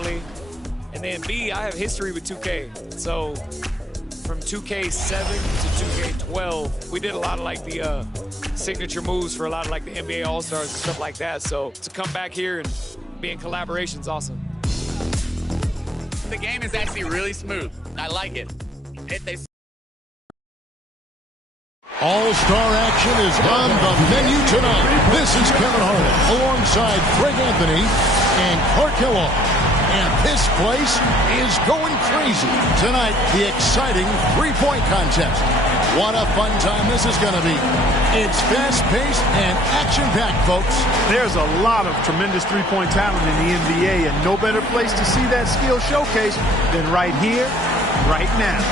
normally. And then B, I have history with 2K. So from 2K7 to 2K12, we did a lot of like the signature moves for a lot of like the NBA All-Stars and stuff like that. So to come back here and be in collaboration is awesome. The game is actually really smooth. I like it. All-Star action is on the menu tonight. This is Kevin Harlan alongside Greg Anthony and Clark Kellogg. And this place is going crazy. Tonight, the exciting three-point contest. What a fun time this is going to be. It's fast-paced and action-packed, folks. There's a lot of tremendous three-point talent in the NBA, and no better place to see that skill showcase than right here, right now.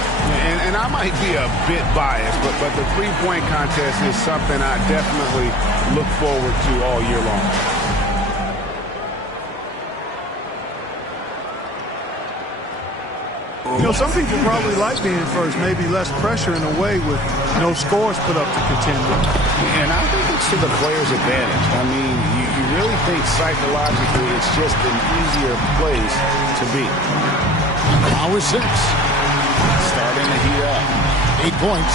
And I might be a bit biased, but the three-point contest is something I definitely look forward to all year long. You know, some people probably like being first, maybe less pressure in a way with no scores put up to contend with. And I think it's to the player's advantage. I mean, you really think psychologically it's just an easier place to be. Hour 6. Starting to heat up. 8 points.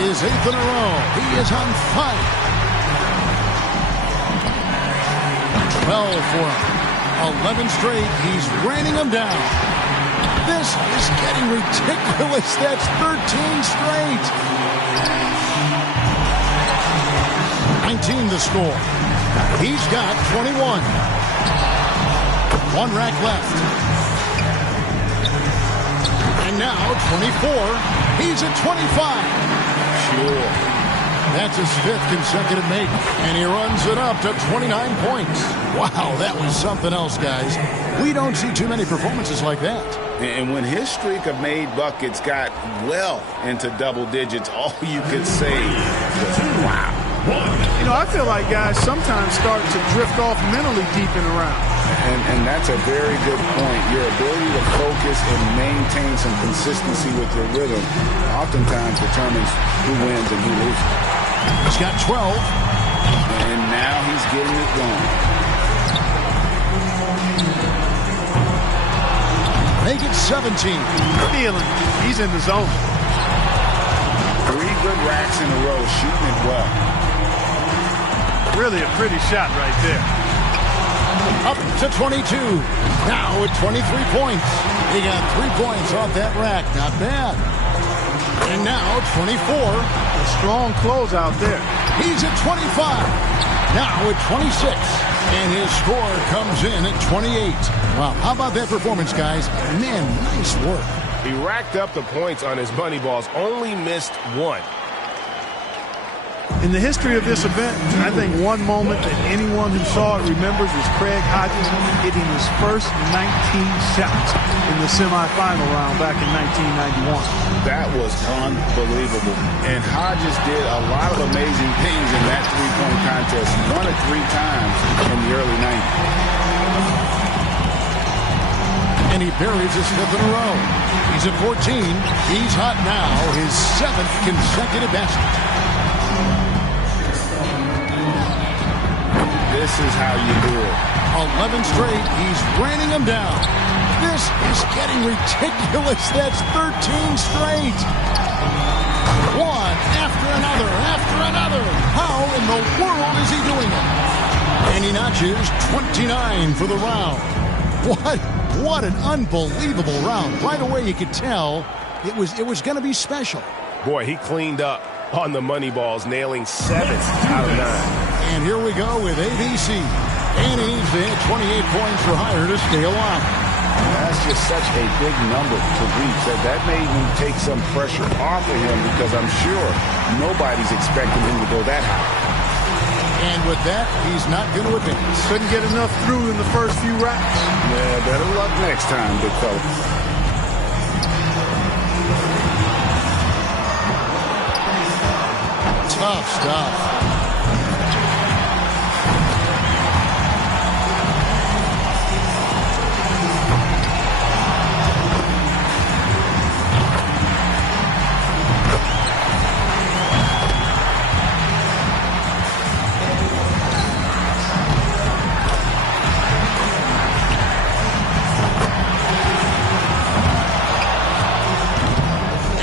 His 8th in a row. He is on fire. 12 for him. 11 straight. He's raining them down. This is getting ridiculous. That's 13 straight. 19 to score. He's got 21. One rack left. And now 24. He's at 25. Sure. That's his 5th consecutive make. And he runs it up to 29 points. Wow, that was something else, guys. We don't see too many performances like that. And when his streak of made buckets got well into double digits, all you could say was, wow. You know, I feel like guys sometimes start to drift off mentally deep in the round. And that's a very good point. Your ability to focus and maintain some consistency with your rhythm oftentimes determines who wins and who loses. He's got 12. And now he's getting it going. Make it 17. Feeling he's in the zone. 3 good racks in a row, shooting it well. Really a pretty shot right there. Up to 22. Now at 23 points. He got 3 points off that rack. Not bad. And now 24. A strong closeout there. He's at 25. Now at 26. And his score comes in at 28. Wow, how about that performance, guys? Man, nice work. He racked up the points on his money balls, only missed 1. In the history of this event, I think one moment that anyone who saw it remembers was Craig Hodges hitting his first 19 shots in the semifinal round back in 1991. That was unbelievable. And Hodges did a lot of amazing things in that three-point contest. He won it 3 times in the early 90s. And he buries his 5th in a row. He's at 14. He's hot now, his 7th consecutive basket. This is how you do it. 11 straight. He's raining them down. This is getting ridiculous. That's 13 straight. One after another, after another. How in the world is he doing it? And he notches 29 for the round. What an unbelievable round. Right away you could tell it was going to be special. Boy, he cleaned up on the money balls, nailing 7 out of 9. And here we go with ABC. And he needs to hit 28 points or higher to stay alive. That's just such a big number to reach. That may even take some pressure off of him because I'm sure nobody's expecting him to go that high. And with that, he's not going to advance. Couldn't get enough through in the first few racks. Yeah, better luck next time, big fella. Tough stuff.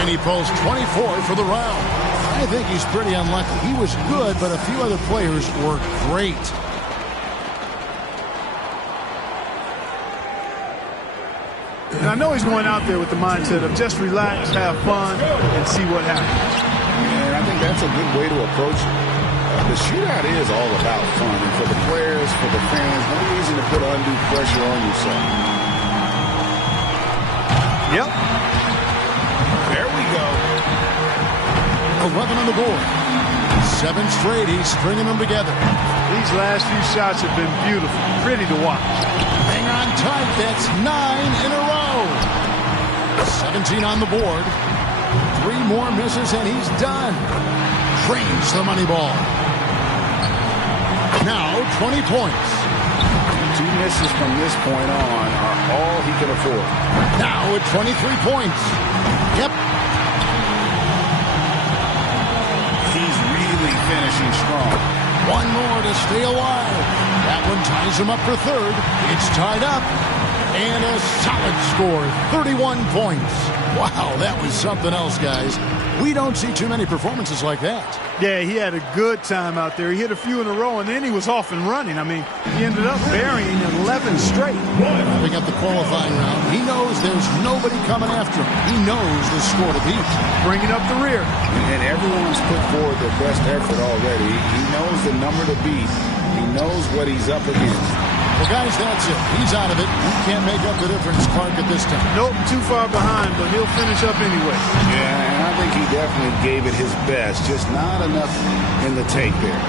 And he posts 24 for the round. I think he's pretty unlucky. He was good, but a few other players were great. And I know he's going out there with the mindset of just relax, have fun, and see what happens. And I think that's a good way to approach it. The shootout is all about fun. And for the players, for the fans, no reason to put undue pressure on yourself. Yep. There we go. 11 on the board. 7 straight. He's stringing them together. These last few shots have been beautiful. Pretty to watch. Hang on tight. That's 9 in a row. 17 on the board. 3 more misses, and he's done. Drains the money ball. Now 20 points. 2 misses from this point on are all he can afford. Now at 23 points. Yep. He's really finishing strong. 1 more to stay alive. That one ties him up for third. It's tied up. And a solid score, 31 points. Wow, that was something else, guys. We don't see too many performances like that. Yeah, he had a good time out there. He hit a few in a row, and then he was off and running. I mean, he ended up burying 11 straight. Wrapping up the qualifying round, he knows there's nobody coming after him. He knows the score to beat. Bringing up the rear. And everyone's put forward their best effort already. He knows the number to beat. He knows what he's up against. Well, guys, that's it. He's out of it. He can't make up the difference, Clark, at this time. Nope, too far behind, but he'll finish up anyway. Yeah, and I think he definitely gave it his best. Just not enough in the take there.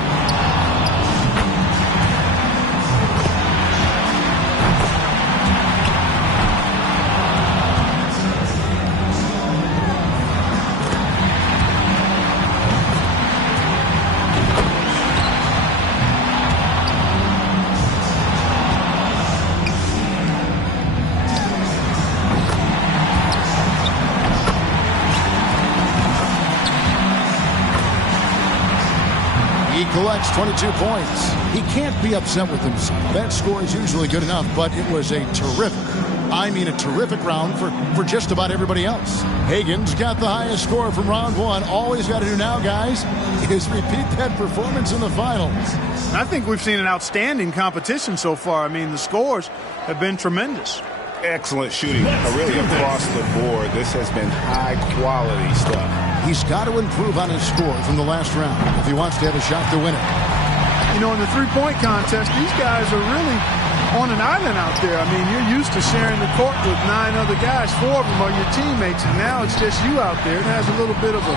Collects 22 points. He can't be upset with himself. That score is usually good enough, but it was a terrific round for just about everybody else. Hagen's got the highest score from round 1. All he's got to do now, guys, is repeat that performance in the finals. I think we've seen an outstanding competition so far. I mean, the scores have been tremendous. Excellent shooting, really across the board. This has been high-quality stuff. He's got to improve on his score from the last round if he wants to have a shot to win it. You know, in the three-point contest, these guys are really on an island out there. I mean, you're used to sharing the court with 9 other guys. 4 of them are your teammates, and now it's just you out there. It has a little bit of a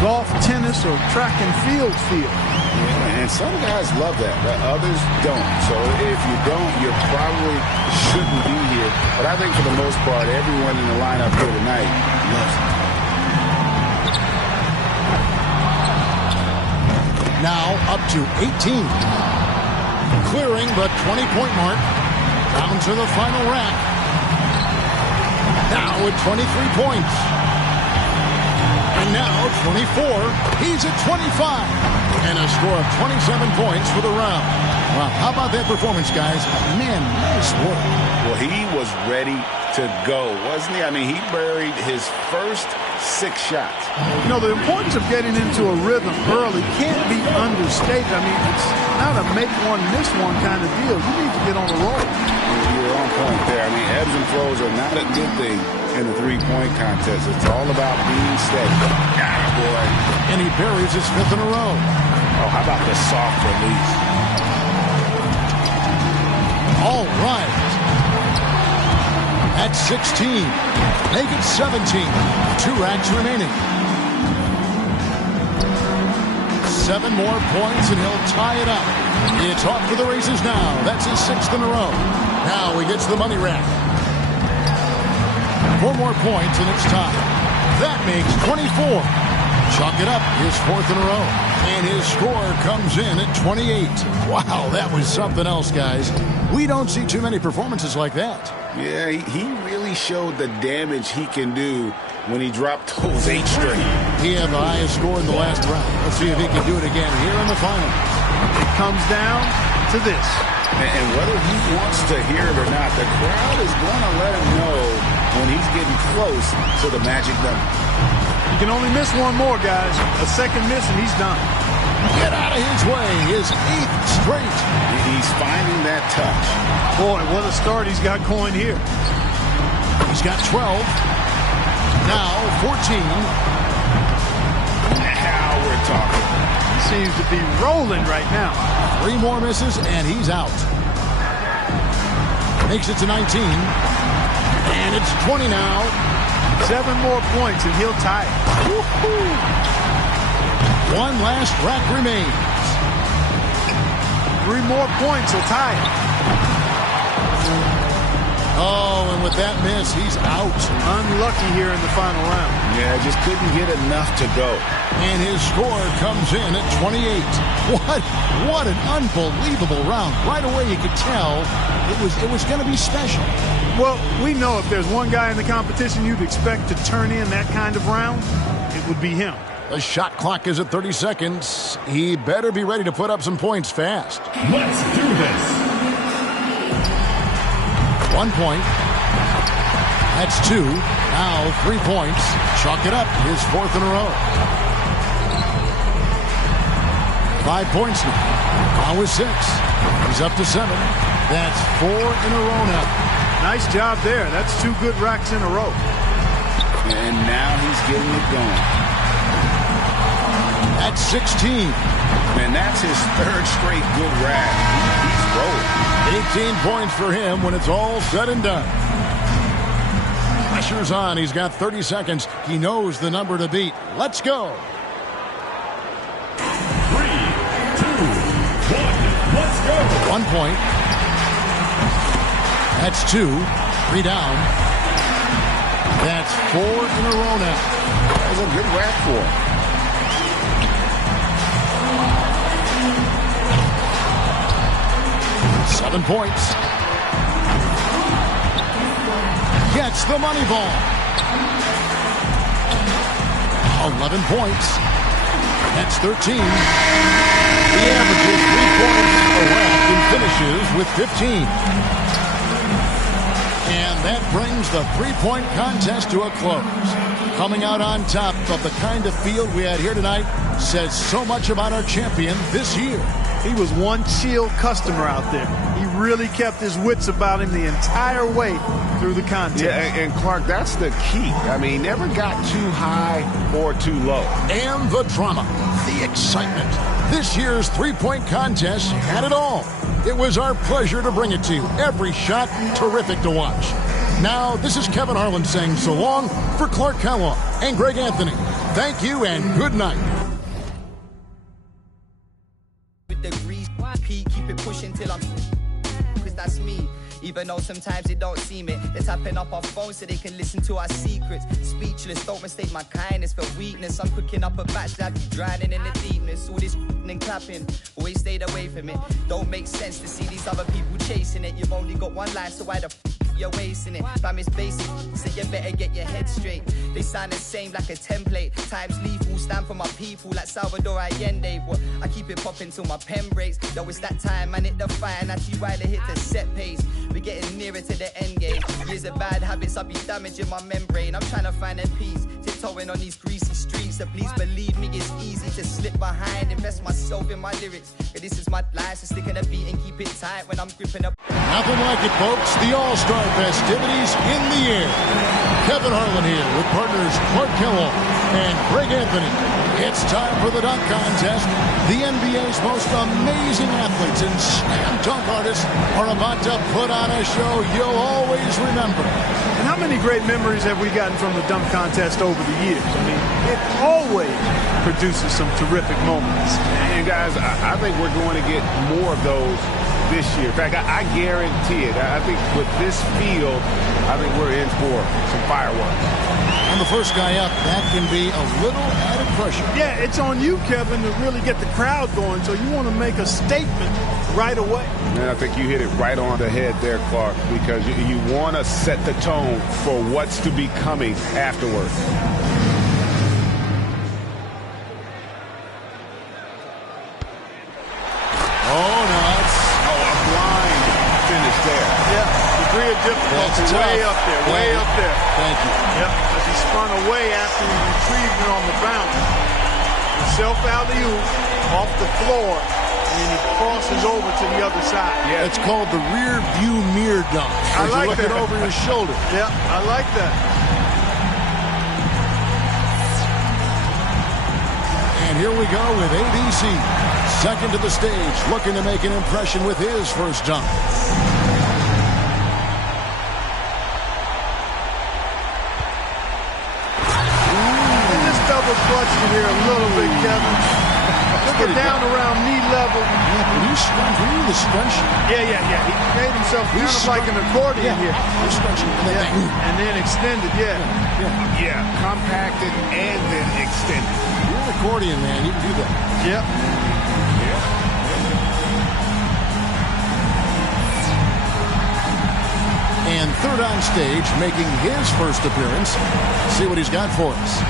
golf, tennis, or track and field feel. Yeah, and some guys love that, but others don't. So if you don't, you probably shouldn't be here. But I think for the most part, everyone in the lineup here tonight loves it. Now up to 18. Clearing the 20-point mark. Down to the final rack. Now at 23 points. And now 24. He's at 25. And a score of 27 points for the round. Well, how about that performance, guys? Man, nice work. Well, he was ready to go, wasn't he? I mean, he buried his first 6 shots. You know, the importance of getting into a rhythm early can't be understated. I mean, it's not a make one, miss one kind of deal. You need to get on the roll. You're on point there. I mean, ebbs and flows are not a good thing in the three-point contest. It's all about being steady. Ah, boy. And he buries his 5th in a row. Oh, how about the soft release? All right. At 16. Make it 17. 2 racks remaining. 7 more points and he'll tie it up. It's off to the races now. That's his 6th in a row. Now he gets the money rack. 4 more points and it's tied. That makes 24. Chalk it up, his 4th in a row. And his score comes in at 28. Wow, that was something else, guys. We don't see too many performances like that. Yeah, he really showed the damage he can do when he dropped those 8 straight. He had the highest score in the last round. Let's see if he can do it again here in the final. It comes down to this. And whether he wants to hear it or not, the crowd is going to let him know when he's getting close to the magic number. You can only miss one more, guys. A second miss and he's done. Get out of his way. His 8th straight. He's finding that touch. Boy, what a start he's got going here. He's got 12. Now 14. Now we're talking. He seems to be rolling right now. 3 more misses, and he's out. Makes it to 19. And it's 20 now. 7 more points, and he'll tie it. Woo-hoo. One last rack remains. 3 more points, he'll tie it. Oh, and with that miss, he's out. Unlucky here in the final round. Yeah, just couldn't get enough to go. And his score comes in at 28. What an unbelievable round. Right away you could tell it was going to be special. Well, we know if there's one guy in the competition you'd expect to turn in that kind of round, it would be him. The shot clock is at 30 seconds. He better be ready to put up some points fast. Let's do this. 1 point. That's 2. Now 3 points. Chalk it up. His 4th in a row. 5 points now. Now with 6. He's up to 7. That's 4 in a row now. Nice job there. That's 2 good racks in a row. And now he's getting it going. That's 16. And that's his 3rd straight good rack. He's rolling. 18 points for him when it's all said and done. Pressure's on. He's got 30 seconds. He knows the number to beat. Let's go. 3, 2, 1, let's go. 1 point. That's 2. 3 down. That's 4 in a row now. That was a good rack for him. 7 points. Gets the money ball. 11 points. That's 13. He averages 3 points a rack and finishes with 15. And that brings the 3-point contest to a close. Coming out on top of the kind of field we had here tonight says so much about our champion this year. He was one chill customer out there. He really kept his wits about him the entire way through the contest. Yeah, and Clark, that's the key. I mean, never got too high or too low. And the drama, the excitement. This year's 3-point contest had it all. It was our pleasure to bring it to you. Every shot, terrific to watch. Now, this is Kevin Harlan saying so long for Clark Kellogg and Greg Anthony. Thank you and good night. Keep it pushing till I'm, cause that's me. Even though sometimes they don't seem it. They're tapping up our phones so they can listen to our secrets. Speechless, don't mistake my kindness for weakness. I'm cooking up a batch that be drowning in the deepness. All this and clapping, always stayed away from it. Don't make sense to see these other people chasing it. You've only got one life, so why the you're wasting it? Fam, it's basic, so you better get your head straight. They sound the same like a template. Times lethal, stand for my people like Salvador Allende. But I keep it popping till my pen breaks. Yo, it's that time, man, hit the fire, and I see why they hit the set pace. We're getting nearer to the end game. Years of bad habits, I'll be damaging my membrane. I'm trying to find a peace, tiptoeing on these greasy streets. So please believe me, it's easy to slip behind. Invest myself in my lyrics. This is my life, so stick in a beat and keep it tight when I'm gripping up. Nothing like it, folks. The All-Star festivities in the air. Kevin Harlan here with partners Clark Kellogg and Greg Anthony. It's time for the dunk contest. The NBA's most amazing athletes and slam dunk artists are about to put on a show you'll always remember. And how many great memories have we gotten from the dunk contest over the years? I mean, it always produces some terrific moments. And guys, I think we're going to get more of those this year. In fact, I guarantee it. I think with this field, I think we're in for some fireworks. And the first guy up, that can be a little added pressure. Yeah, it's on you, Kevin, to really get the crowd going, so you want to make a statement right away. And I think you hit it right on the head there, Clark, because you want to set the tone for what's to be coming afterward. A of difficulty. Way up there. Way up there. Thank you. Yep. As he spun away after he retrieved it on the bounce. Self alley-oop off the floor. And he crosses over to the other side. Yeah, it's called the rear view mirror dunk. I like you're looking that. over your shoulder. Yeah, I like that. And here we go with ABC. Second to the stage, looking to make an impression with his first dunk. They just double clutched it here a little bit, Kevin. Took it down around knee level. Yeah, when you do the scrunch. Yeah. He made himself kind of like an accordion here. And then extended, Yeah, compacted and then extended. You're an accordion, man. You can do that. Yep. And third on stage, making his first appearance. See what he's got for us.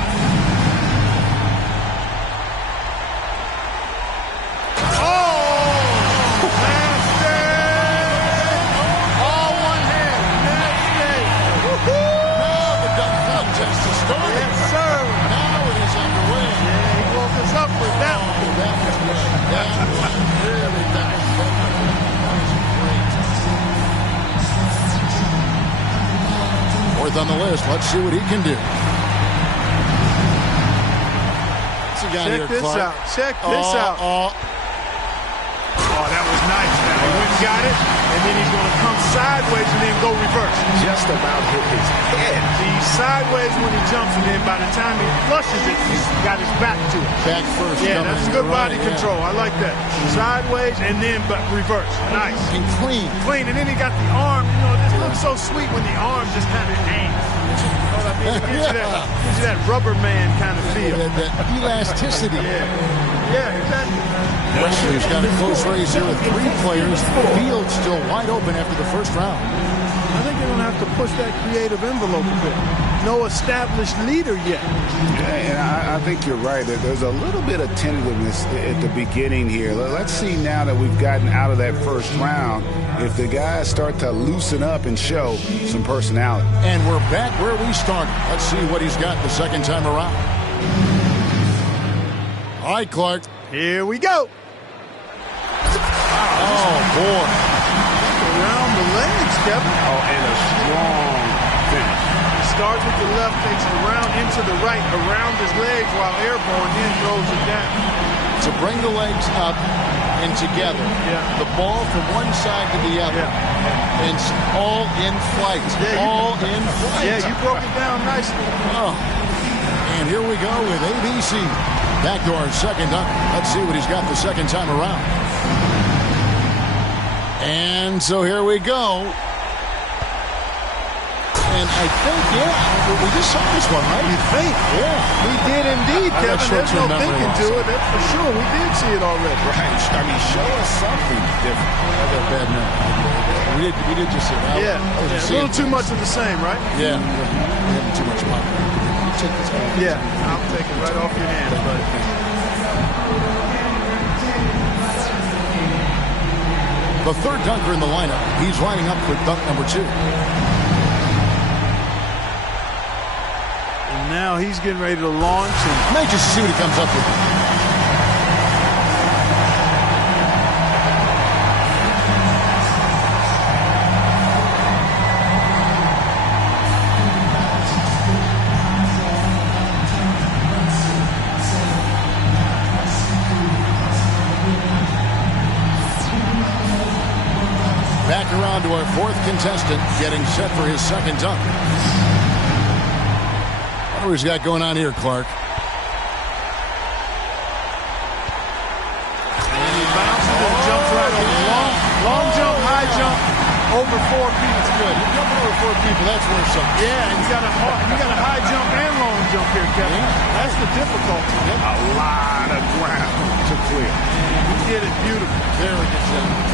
On the list. Let's see what he can do. Check this out. Check this out. Oh, that was nice. Now he went and got it, and then he's going to come sideways and then go reverse. Just about hit his head. He's sideways when he jumps, and then by the time he flushes it, he's got his back to it. Back first. Yeah, that's good body control. I like that. Sideways and then reverse. Nice. And clean. Clean. And then he got the arm. You know, this looks so sweet when the arm just kind of hangs. You know what I mean? It gives you that rubber man kind of feel. That elasticity. Yeah, exactly. Wesley's got a close race here with three players. The field still wide open after the first round. I think they're going to have to push that creative envelope a bit. No established leader yet. Yeah, and I think you're right. There's a little bit of tentativeness at the beginning here. Let's see now that we've gotten out of that first round if the guys start to loosen up and show some personality. And we're back where we started. Let's see what he's got the second time around. All right, Clark. Here we go. Oh, boy. Around the legs, Kevin. Oh, and a strong finish. Starts with the left, takes it around into the right, around his legs while airborne, then throws it down. To bring the legs up and together. The ball from one side to the other. And it's all in flight. All in flight. Yeah, you broke it down nicely. Oh. And here we go with ABC. Back to our second dunk. Let's see what he's got the second time around. And so here we go. And I think, we just saw this one, right? You think? Yeah. We did indeed, Kevin. There's no thinking to it. That's for sure. We did see it already. Right. I mean, show us something different. I got a bad memory. We did just see that. Yeah. A little too much of the same, right? Yeah. We having too much pop. Yeah. I'll take it right off your hands, buddy. The third dunker in the lineup. He's lining up for dunk number 2. And now he's getting ready to launch. I'm anxious to see what he comes up with. Back around to our fourth contestant, getting set for his second dunk. What do he's got going on here, Clark? And he bounces and jumps right over. Long jump, high jump, over 4 feet. That's good. You're jumping over 4 people. That's worth something. Yeah, and you got a high jump and long jump here, Kevin. Yeah. That's the difficulty. A lot of ground to clear. He did it beautiful. Very good job.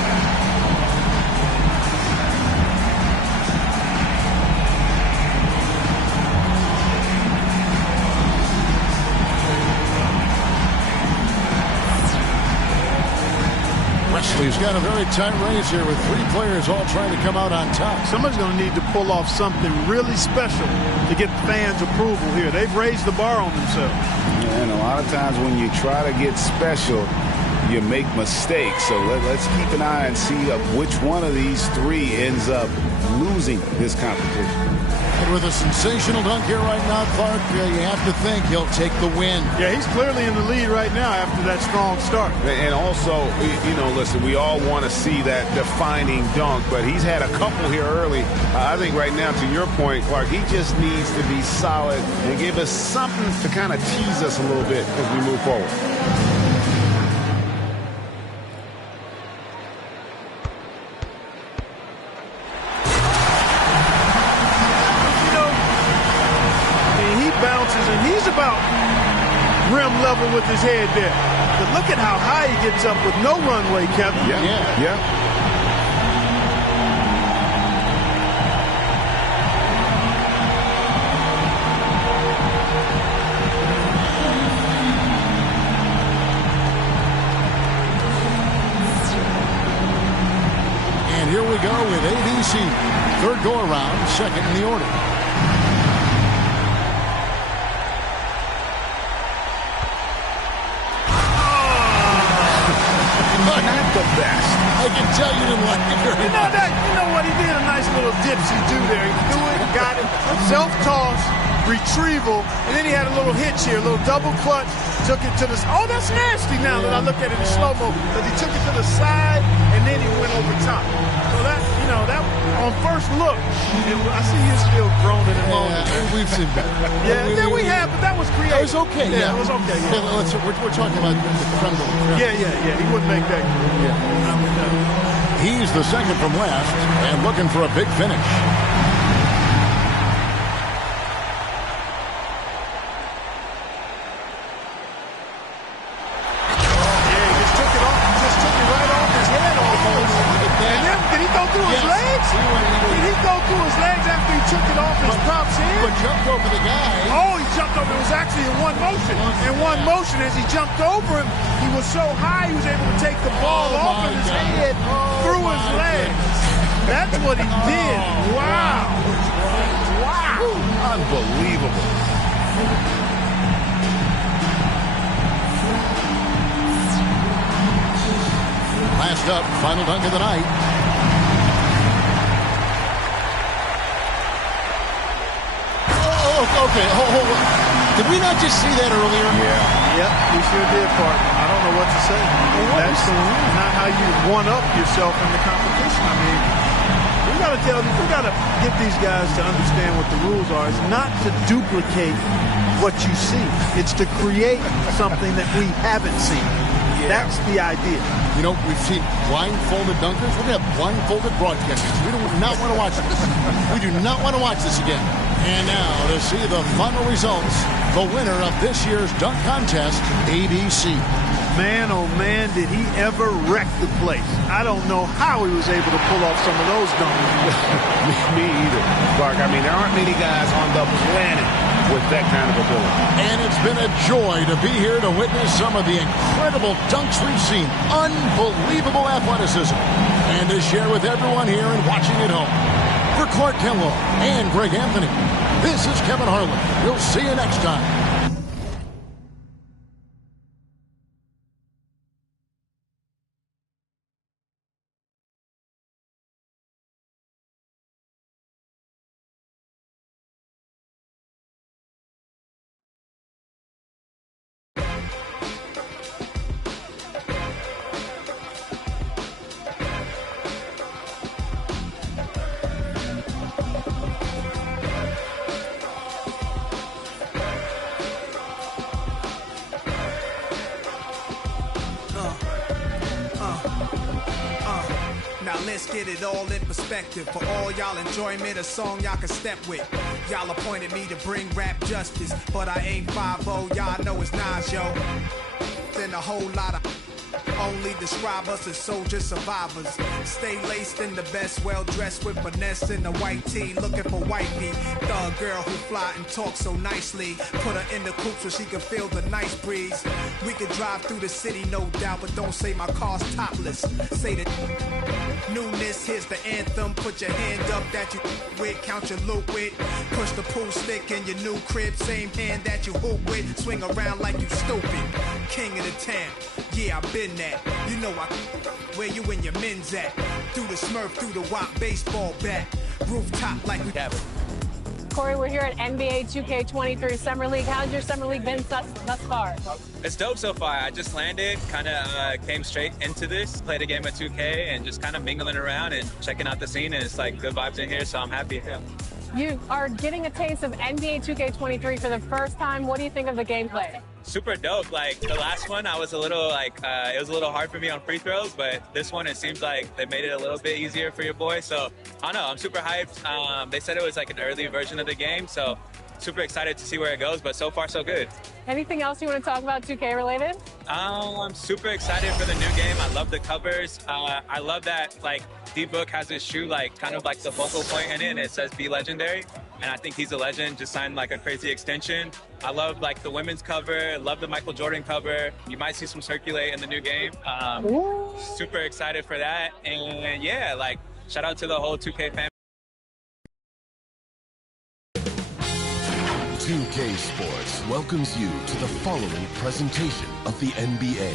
Wesley's got a very tight race here with 3 players all trying to come out on top. Somebody's going to need to pull off something really special to get the fans' approval here. They've raised the bar on themselves. And a lot of times when you try to get special, you make mistakes. So let's keep an eye and see which one of these 3 ends up losing this competition. And with a sensational dunk here right now, Clark, you have to think he'll take the win. Yeah, he's clearly in the lead right now after that strong start. And also, you know, listen, we all want to see that defining dunk, but he's had a couple here early. I think right now, to your point, Clark, he just needs to be solid and give us something to kind of tease us a little bit as we move forward. Rim level with his head there. But look at how high he gets up with no runway, Kevin. Yeah. And here we go with ABC. 3rd go-around, 2nd in the order. Not the best. I can tell you didn't like it very much. You know what? He did a nice little dipsy-do there. He threw it, got it, self-toss, retrieval, and then he had a little hitch here, a little double clutch, took it to the... Oh, that's nasty now that I look at it in slow-mo, because he took it to the side, and then he went over top. So that, you know, that on first look, I see you still groaning and moaning. We've seen better. Yeah, we have, but that was creative. It was okay, yeah. It was okay, yeah. We're talking about the creme de la creme. Yeah. He wouldn't make that. He's the 2nd from last and looking for a big finish. As he jumped over him, he was so high he was able to take the ball off of his head through his legs. That's what he did. Wow. Unbelievable. Last up, final dunk of the night. Okay, hold on. Did we not just see that earlier? Yeah. Yep, we sure did, partner. I don't know what to say. That's not how you one-up yourself in the competition. I mean, we got to get these guys to understand what the rules are. It's not to duplicate what you see. It's to create something that we haven't seen. That's the idea. You know, we've seen blindfolded dunkers. We're going to have blindfolded broadcasters. We do not want to watch this. We do not want to watch this again. And now to see the final results, the winner of this year's dunk contest, ABC. Man, oh man, did he ever wreck the place. I don't know how he was able to pull off some of those dunks. Me either, Clark. I mean, there aren't many guys on the planet with that kind of ability. And it's been a joy to be here to witness some of the incredible dunks we've seen. Unbelievable athleticism. And to share with everyone here and watching at home. For Clark Kellogg and Greg Anthony, this is Kevin Harlan. We'll see you next time. Let's get it all in perspective. For all y'all enjoyment, a song y'all can step with. Y'all appointed me to bring rap justice, but I ain't 5-0, y'all know it's Nas, yo. Then a whole lot of only describe us as soldier survivors. Stay laced in the best, well dressed with finesse in the white tee, looking for wifey. Thug girl who fly and talk so nicely. Put her in the coupe so she can feel the nice breeze. We could drive through the city, no doubt, but don't say my car's topless. Say the newness, here's the anthem. Put your hand up that you with, count your loot with. Push the pool stick in your new crib, same hand that you hoop with. Swing around like you stupid. King of the town, yeah, I've been that. You know where you and your men's at. Through the Smurf, through the WAP baseball bat. Rooftop like we have it. Corey, we're here at NBA 2K23 Summer League. How's your Summer League been thus far? It's dope so far. I just landed, kind of came straight into this, played a game of 2K, and just kind of mingling around and checking out the scene. And it's like good vibes in here, so I'm happy. Yeah. You are getting a taste of NBA 2K23 for the first time. What do you think of the gameplay? Super dope. Like the last one, I was a little like it was a little hard for me on free throws, but this one it seems like they made it a little bit easier for your boy. So I don't know. I'm super hyped. They said it was like an early version of the game, so super excited to see where it goes. But so far, so good. Anything else you want to talk about 2K related? I'm super excited for the new game. I love the covers. I love that like D-Book has his shoe like kind of like the focal point in it, and it says "Be Legendary." And I think he's a legend. Just signed like a crazy extension. I love like the women's cover. Love the Michael Jordan cover. You might see some circulate in the new game. Super excited for that. And yeah, like shout out to the whole 2K family. 2K Sports welcomes you to the following presentation of the NBA.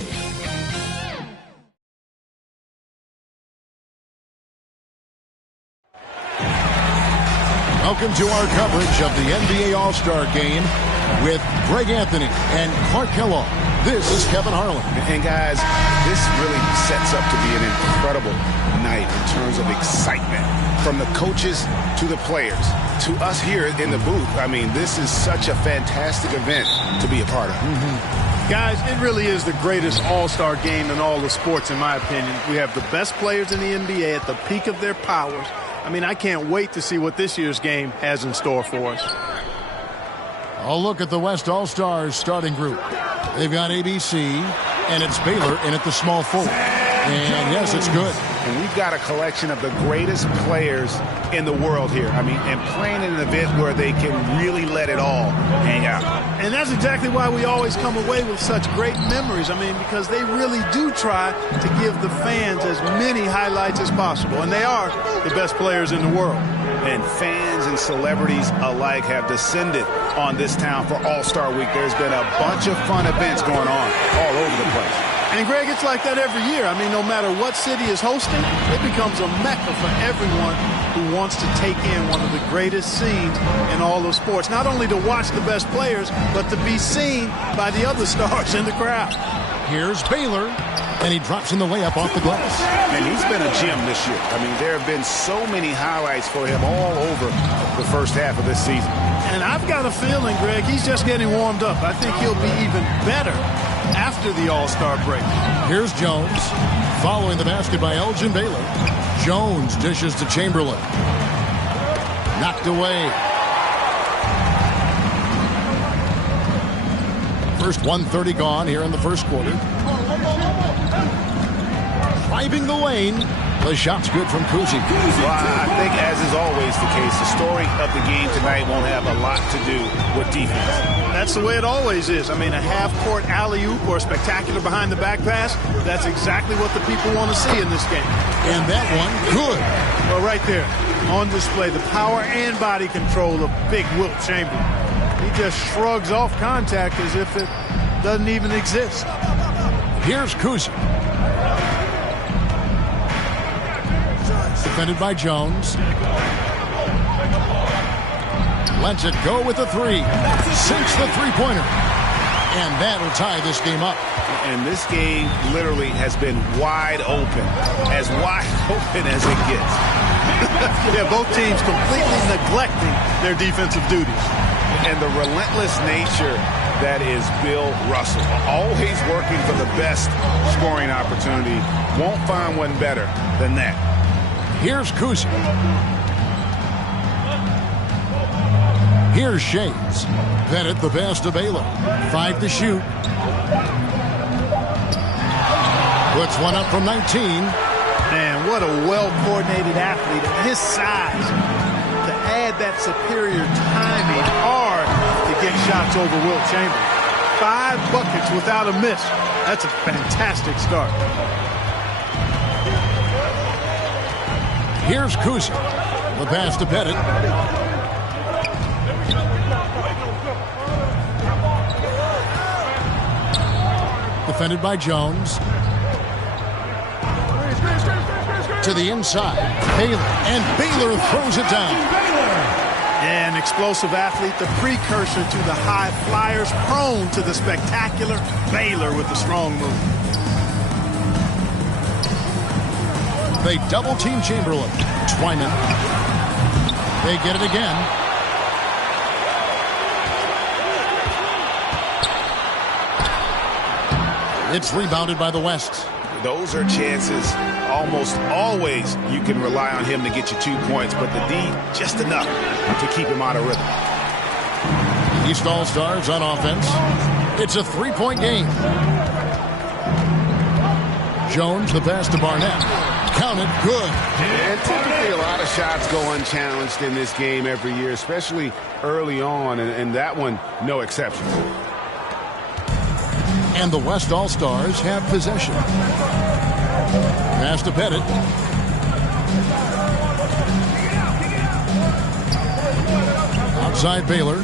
Welcome to our coverage of the NBA All-Star Game with Greg Anthony and Clark Kellogg. This is Kevin Harlan. And guys, this really sets up to be an incredible night in terms of excitement. From the coaches to the players to us here in the booth. I mean, this is such a fantastic event to be a part of. Guys, it really is the greatest all-star game in all the sports, in my opinion. We have the best players in the NBA at the peak of their powers. I mean, I can't wait to see what this year's game has in store for us. A look at the West All-Stars starting group. They've got ABC, and it's Baylor in at the small forward. And yes, it's good. And we've got a collection of the greatest players in the world here. I mean, and playing in an event where they can really let it all hang out. And that's exactly why we always come away with such great memories. I mean, because they really do try to give the fans as many highlights as possible. And they are the best players in the world. And fans and celebrities alike have descended on this town for All-Star Week. There's been a bunch of fun events going on all over the place. And, Greg, it's like that every year. I mean, no matter what city is hosting, it becomes a mecca for everyone who wants to take in one of the greatest scenes in all of sports. Not only to watch the best players, but to be seen by the other stars in the crowd. Here's Baylor, and he drops in the layup off the glass. And he's been a gem this year. I mean, there have been so many highlights for him all over the first half of this season. And I've got a feeling, Greg, he's just getting warmed up. I think he'll be even better after the All-Star break. Here's Jones, following the basket by Elgin Baylor. Jones dishes to Chamberlain. Knocked away. First 1:30 gone here in the first quarter. Driving the lane. The shot's good from Cousy. Well, I think, as is always the case, the story of the game tonight won't have a lot to do with defense. That's the way it always is. I mean, a half-court alley-oop or a spectacular behind-the-back pass, that's exactly what the people want to see in this game. And that one, good. Well, right there, on display, the power and body control of big Wilt Chamberlain. He just shrugs off contact as if it doesn't even exist. Here's Cousy. Defended by Jones. Lets it go with the three. Sinks the three-pointer. And that'll tie this game up. And this game literally has been wide open. As wide open as it gets. Yeah, both teams completely neglecting their defensive duties. And the relentless nature that is Bill Russell. Always working for the best scoring opportunity. Won't find one better than that. Here's Cousy. Here's Shades. Bennett, the best of Baylor. 5 to shoot. Puts one up from 19. Man, what a well-coordinated athlete at his size. To add that superior timing, hard to get shots over Wilt Chamberlain. 5 buckets without a miss. That's a fantastic start. Here's Kuzi. The pass to Pettit. Defended by Jones. To the inside. Baylor. And Baylor throws it down. Yeah, an explosive athlete, the precursor to the high flyers, prone to the spectacular. Baylor with the strong move. They double-team Chamberlain. Twyman. They get it again. It's rebounded by the West. Those are chances almost always you can rely on him to get you 2 points, but the D just enough to keep him out of rhythm. East All-Stars on offense. It's a 3-point game. Jones, the pass to Barnett. Counted, good. And typically a lot of shots go unchallenged in this game every year, especially early on, and that one, no exception. And the West All-Stars have possession. Pass to Pettit. Outside Baylor.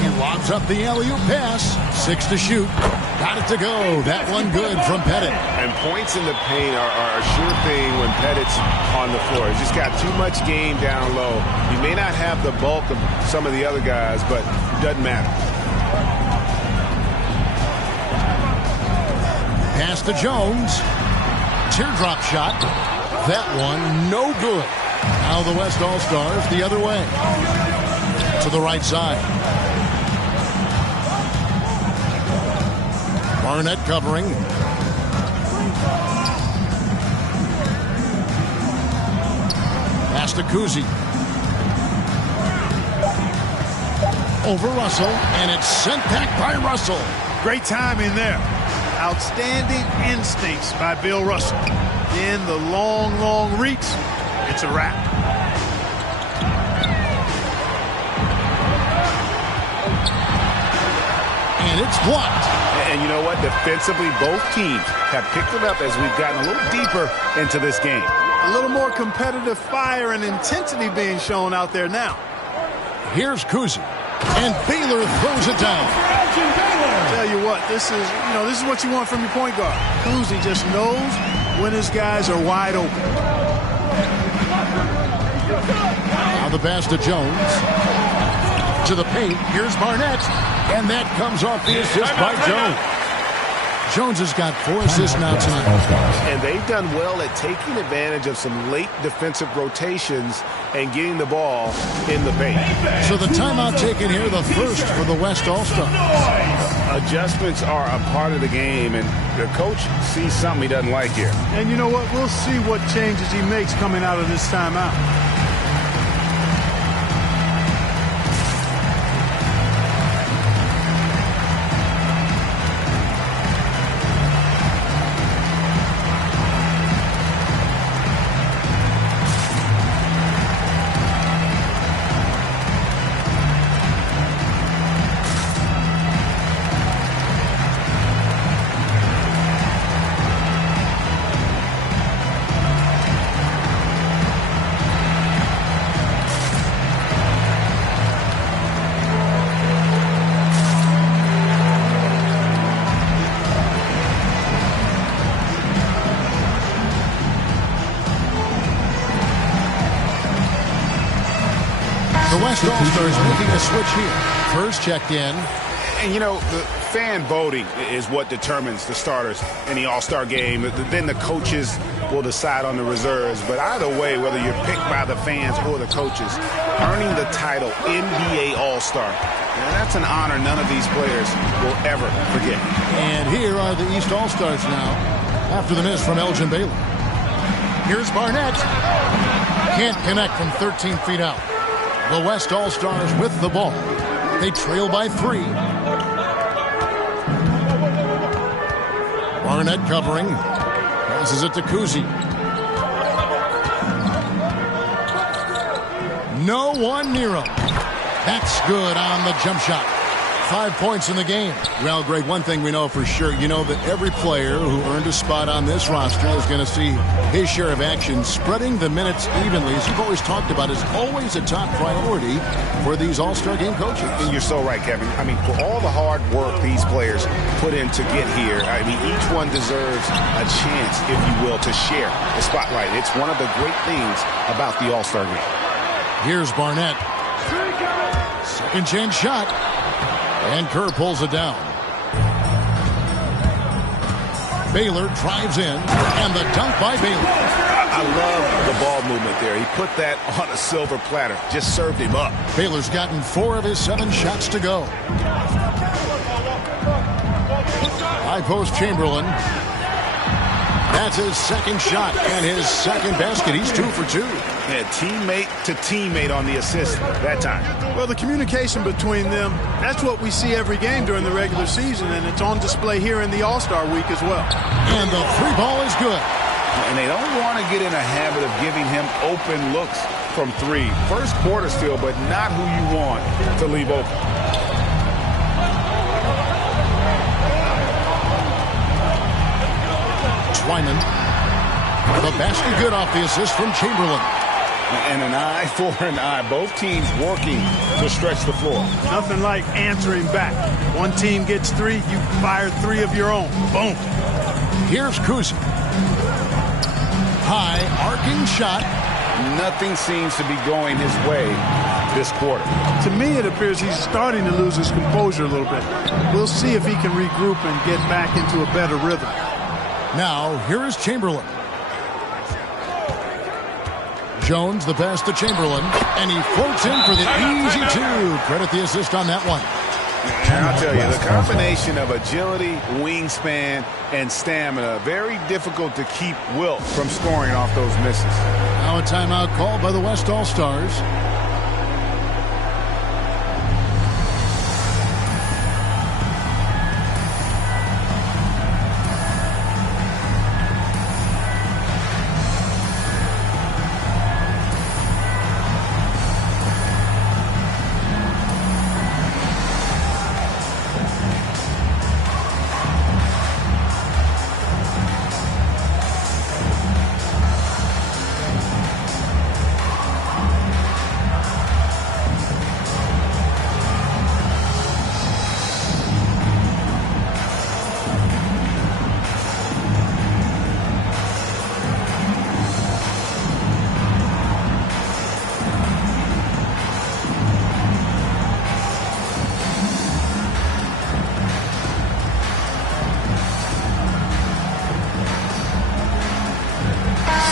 He lobs up the alley-oop pass. 6 to shoot. Got it to go. That one good from Pettit. And points in the paint are a sure thing when Pettit's on the floor. He's just got too much game down low. He may not have the bulk of some of the other guys, but it doesn't matter. Pass to Jones. Teardrop shot. That one no good. Now the West All-Stars the other way. To the right side. Barnett covering. Pass to Kuzi. Over Russell, and it's sent back by Russell. Great timing there. Outstanding instincts by Bill Russell. In the long, long reach, it's a wrap. And it's blocked. And you know what? Defensively, both teams have picked it up as we've gotten a little deeper into this game. A little more competitive fire and intensity being shown out there now. Here's Kuzi. And Baylor throws it down. I'll tell you what, this is what you want from your point guard. Kuzi just knows when his guys are wide open. Now the pass to Jones. To the paint. Here's Barnett. And that comes off the assist by Jones. Jones has got 4 assists now tonight. And they've done well at taking advantage of some late defensive rotations and getting the ball in the paint. So the timeout taken here, the first for the West All-Stars. Adjustments are a part of the game, and the coach sees something he doesn't like here. And you know what? We'll see what changes he makes coming out of this timeout. The West All-Stars making a switch here. First checked in. And, you know, the fan voting is what determines the starters in the All-Star game. Then the coaches will decide on the reserves. But either way, whether you're picked by the fans or the coaches, earning the title NBA All-Star, that's an honor none of these players will ever forget. And here are the East All-Stars now after the miss from Elgin Baylor. Here's Barnett. Can't connect from 13 feet out. The West All-Stars with the ball. They trail by 3. Barnett covering. Passes it to Kuzi. No one near him. That's good on the jump shot. 5 points in the game. Well, Greg, one thing we know for sure, you know that every player who earned a spot on this roster is going to see his share of action. Spreading the minutes evenly, as you've always talked about, is always a top priority for these All-Star Game coaches. And you're so right, Kevin. I mean, for all the hard work these players put in to get here, I mean, each one deserves a chance, if you will, to share the spotlight. It's one of the great things about the All-Star Game. Here's Barnett. Second chance shot. And Kerr pulls it down. Baylor drives in, and the dunk by Baylor. I love the ball movement there. He put that on a silver platter. Just served him up. Baylor's gotten 4 of his 7 shots to go. High post Chamberlain. That's his second shot and his second basket. He's 2 for 2. Yeah, teammate to teammate on the assist that time. Well, the communication between them, that's what we see every game during the regular season, and it's on display here in the All-Star week as well. And the 3 ball is good. And they don't want to get in a habit of giving him open looks from 3. First quarter still, but not who you want to leave open. Twyman. The basket good off the assist from Chamberlain. And an eye for an eye. Both teams working to stretch the floor. Nothing like answering back. One team gets 3, you fire 3 of your own. Boom. Here's Kuzi. High arcing shot. Nothing seems to be going his way this quarter. To me, it appears he's starting to lose his composure a little bit. We'll see if he can regroup and get back into a better rhythm. Now, here is Chamberlain. Jones, the pass to Chamberlain, and he floats in for the easy 2. Credit the assist on that one. And I'll tell you, the combination of agility, wingspan, and stamina, very difficult to keep Wilt from scoring off those misses. Now a timeout called by the West All-Stars.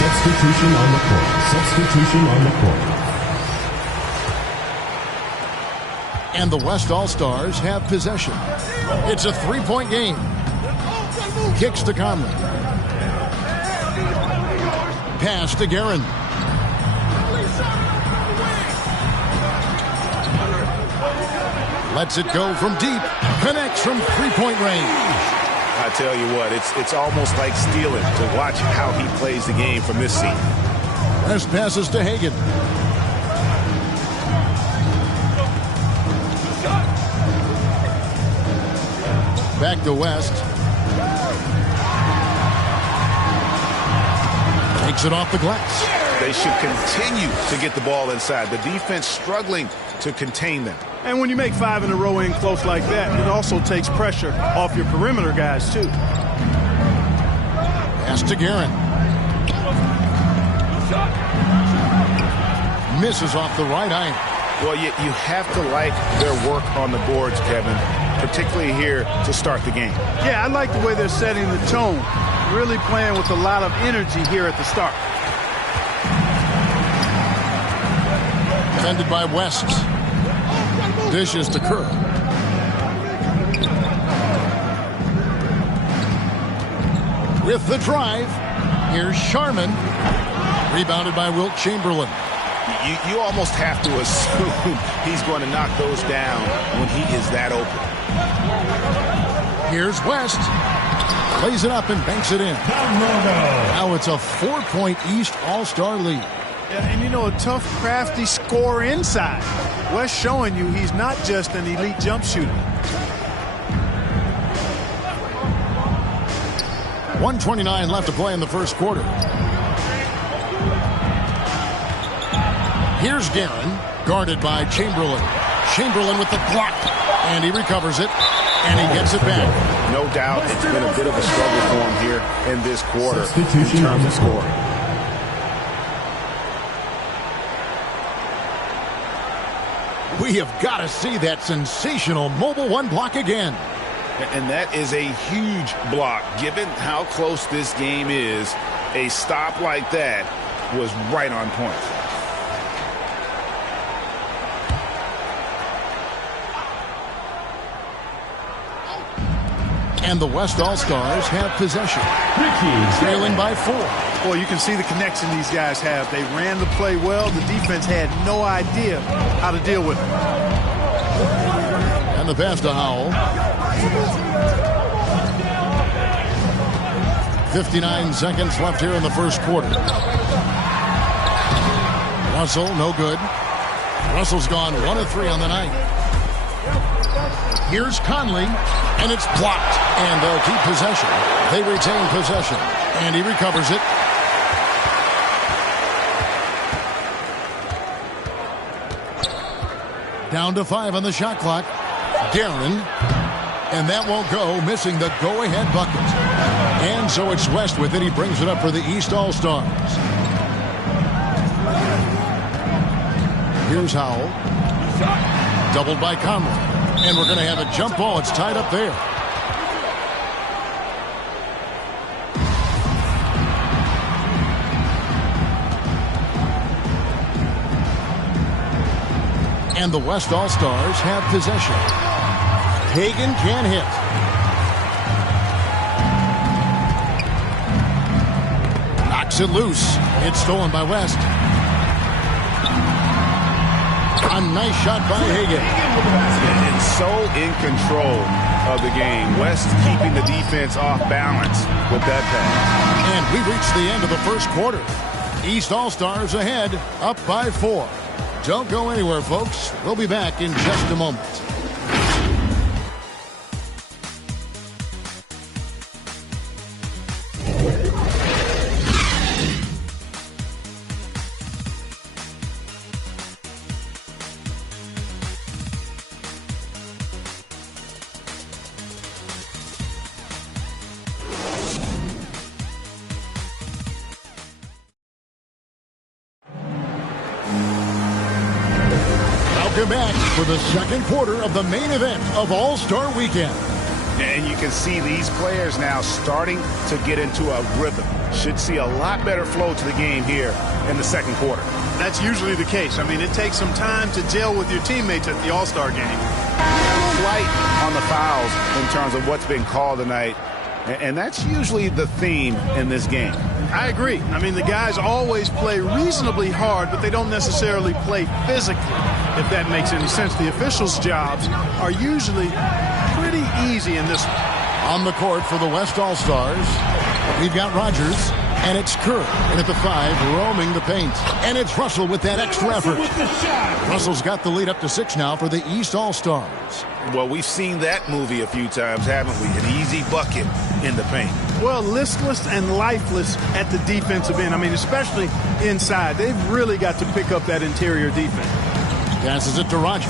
Substitution on the court. Substitution on the court. And the West All-Stars have possession. It's a 3-point game. Kicks to Conley. Pass to Guerin. Lets it go from deep. Connects from 3-point range. I tell you what, it's almost like stealing to watch how he plays the game from this seat. West passes to Hagan. Back to West. Takes it off the glass. They should continue to get the ball inside. The defense struggling to contain them. And when you make 5 in a row in close like that, it also takes pressure off your perimeter guys, too. Pass to Guerin. Misses off the right iron. Well, you have to like their work on the boards, Kevin, particularly here to start the game. Yeah, I like the way they're setting the tone. Really playing with a lot of energy here at the start. Defended by West. Dishes to Kerr. With the drive, here's Sharman. Rebounded by Wilt Chamberlain. You almost have to assume he's going to knock those down when he is that open. Here's West. Lays it up and banks it in. Now it's a 4-point East All-Star lead. Yeah, and you know, a tough, crafty scorer inside. West showing you he's not just an elite jump shooter. 1:29 left to play in the first quarter. Here's Guerin, guarded by Chamberlain. Chamberlain with the block, and he recovers it, and he gets it back. No doubt it's been a bit of a struggle for him here in this quarter in terms of scoring. We have got to see that sensational mobile one block again. And that is a huge block. Given how close this game is, a stop like that was right on point. And the West All-Stars have possession. Trailing by 4. Boy, you can see the connection these guys have. They ran the play well. The defense had no idea how to deal with it. And the pass to Howell. 59 seconds left here in the first quarter. Russell, no good. Russell's gone 1 of 3 on the night. Here's Conley, and it's blocked. And they'll keep possession. They retain possession. And he recovers it. Down to 5 on the shot clock. Guerin. And that won't go, missing the go-ahead bucket. And so it's West with it. He brings it up for the East All-Stars. Here's Howell. Doubled by Conley. And we're going to have a jump ball. It's tied up there. And the West All-Stars have possession. Hagan can't hit. Knocks it loose. It's stolen by West. A nice shot by Hagan. And so in control of the game. West keeping the defense off balance with that pass. And we reach the end of the first quarter. East All-Stars ahead, up by 4. Don't go anywhere, folks. We'll be back in just a moment. Welcome back for the second quarter of the main event of All-Star Weekend. And you can see these players now starting to get into a rhythm. Should see a lot better flow to the game here in the second quarter. That's usually the case. I mean, it takes some time to gel with your teammates at the All-Star game. Slight on the fouls in terms of what's been called tonight. And that's usually the theme in this game. I agree. I mean, the guys always play reasonably hard, but they don't necessarily play physically, if that makes any sense. The officials' jobs are usually pretty easy in this one. On the court for the West All-Stars, we've got Rogers, and it's Kerr. And at the 5, roaming the paint. And it's Russell with that extra effort. Russell's got the lead up to 6 now for the East All-Stars. Well, we've seen that movie a few times, haven't we? An easy bucket in the paint. Well, listless and lifeless at the defensive end. I mean, especially inside. They've really got to pick up that interior defense. Passes it to Rogers.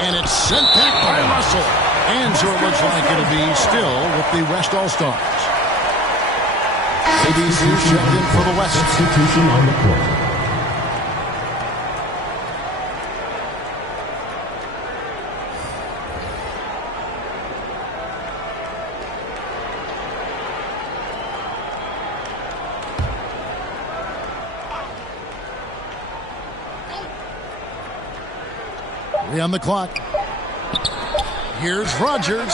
And it's sent back by Russell. And so it looks like it'll be still with the West All-Stars. ABC checked in for the West. Substitution on the court. On the clock. Here's Rogers.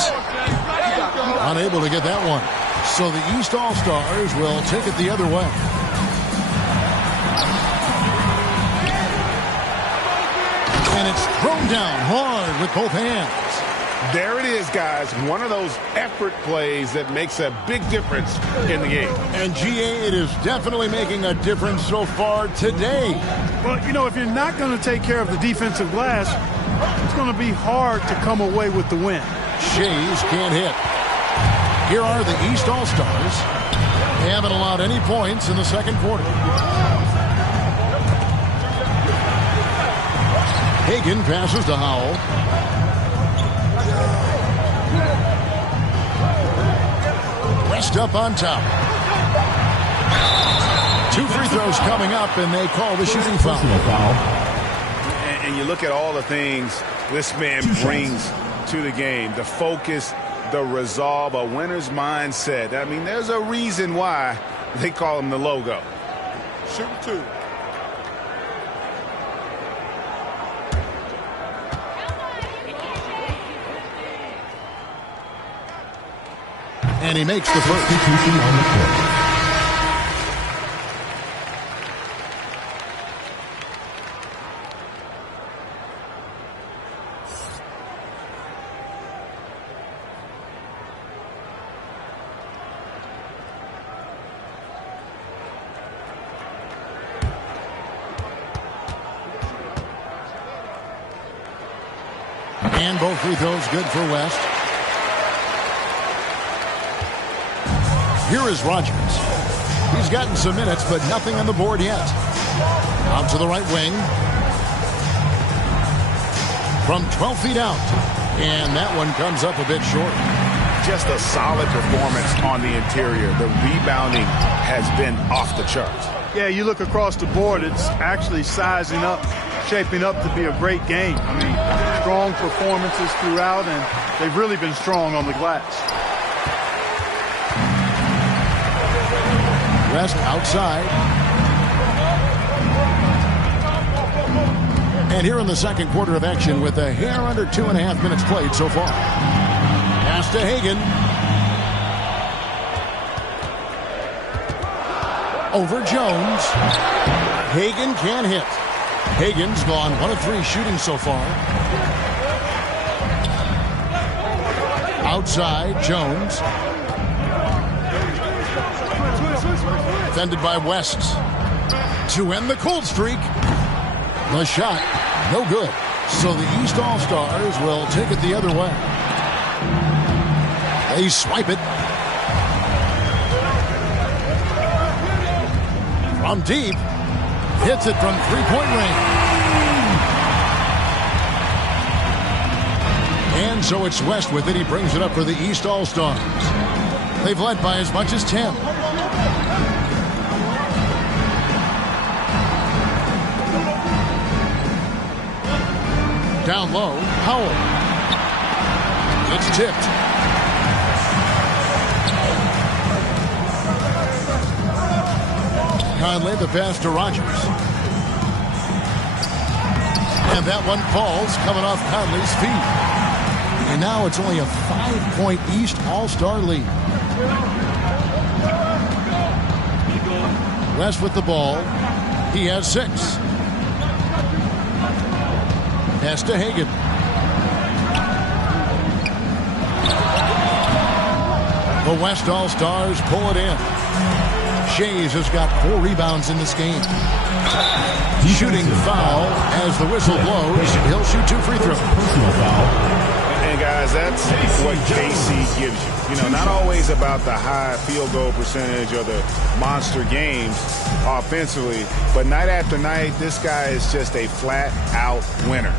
Unable to get that one. So the East All-Stars will take it the other way. And it's thrown down hard with both hands. There it is, guys. One of those effort plays that makes a big difference in the game. And GA, it is definitely making a difference so far today. Well, you know, if you're not going to take care of the defensive glass, it's going to be hard to come away with the win. Shays can't hit. Here are the East All-Stars. They haven't allowed any points in the second quarter. Hagan passes to Howell. West up on top. 2 free throws coming up, and they call the shooting foul. And you look at all the things this man brings to the game. The focus, the resolve, a winner's mindset. I mean, there's a reason why they call him the logo. Shoot 2. And he makes the first. And both free throws good for West. Here is Rogers. He's gotten some minutes, but nothing on the board yet. Out to the right wing. From 12 feet out. And that one comes up a bit short. Just a solid performance on the interior. The rebounding has been off the charts. Yeah, you look across the board, it's actually sizing up, shaping up to be a great game. I mean, strong performances throughout, and they've really been strong on the glass. West outside. And here in the second quarter of action with a hair under 2.5 minutes played so far. Pass to Hagan. Over Jones. Hagan can't hit. Hagan's gone 1 of 3 shooting so far. Outside, Jones. Defended by West. To end the cold streak. The shot, no good. So the East All-Stars will take it the other way. They swipe it. From deep. Hits it from 3-point range. And so it's West with it. He brings it up for the East All-Stars. They've led by as much as 10. Down low, Howell. It's tipped. Conley the pass to Rogers. And that one falls coming off Conley's feet. And now it's only a 5-point East All-Star lead. West with the ball. He has 6. Pass to Hagan. The West All-Stars pull it in. Shays has got 4 rebounds in this game. Shooting foul as the whistle blows. He'll shoot 2 free throws. And guys, that's what KC gives you. You know, not always about the high field goal percentage or the monster games offensively, but night after night, this guy is just a flat-out winner.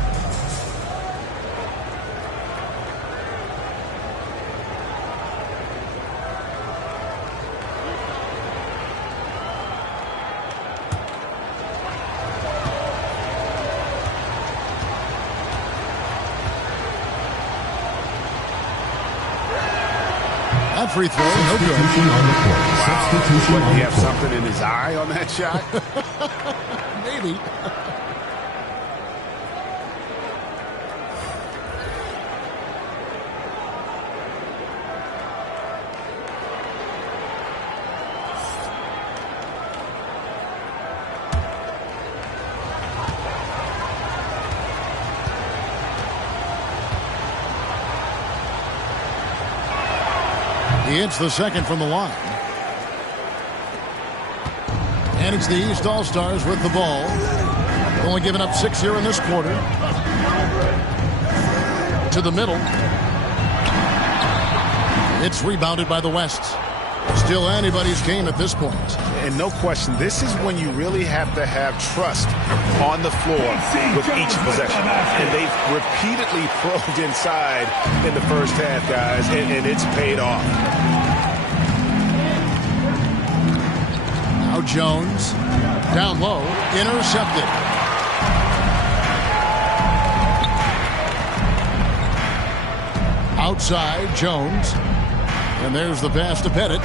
That free throw, no good. Wow. What, he have something in his eye on that shot? Maybe. He hits the second from the line. And it's the East All-Stars with the ball. Only giving up 6 here in this quarter. To the middle. It's rebounded by the West. Still anybody's game at this point. And no question, this is when you really have to have trust on the floor with each possession. And they've repeatedly probed inside in the first half, guys, and it's paid off. Now Jones, down low, intercepted. Outside, Jones. And there's the pass to Pettit.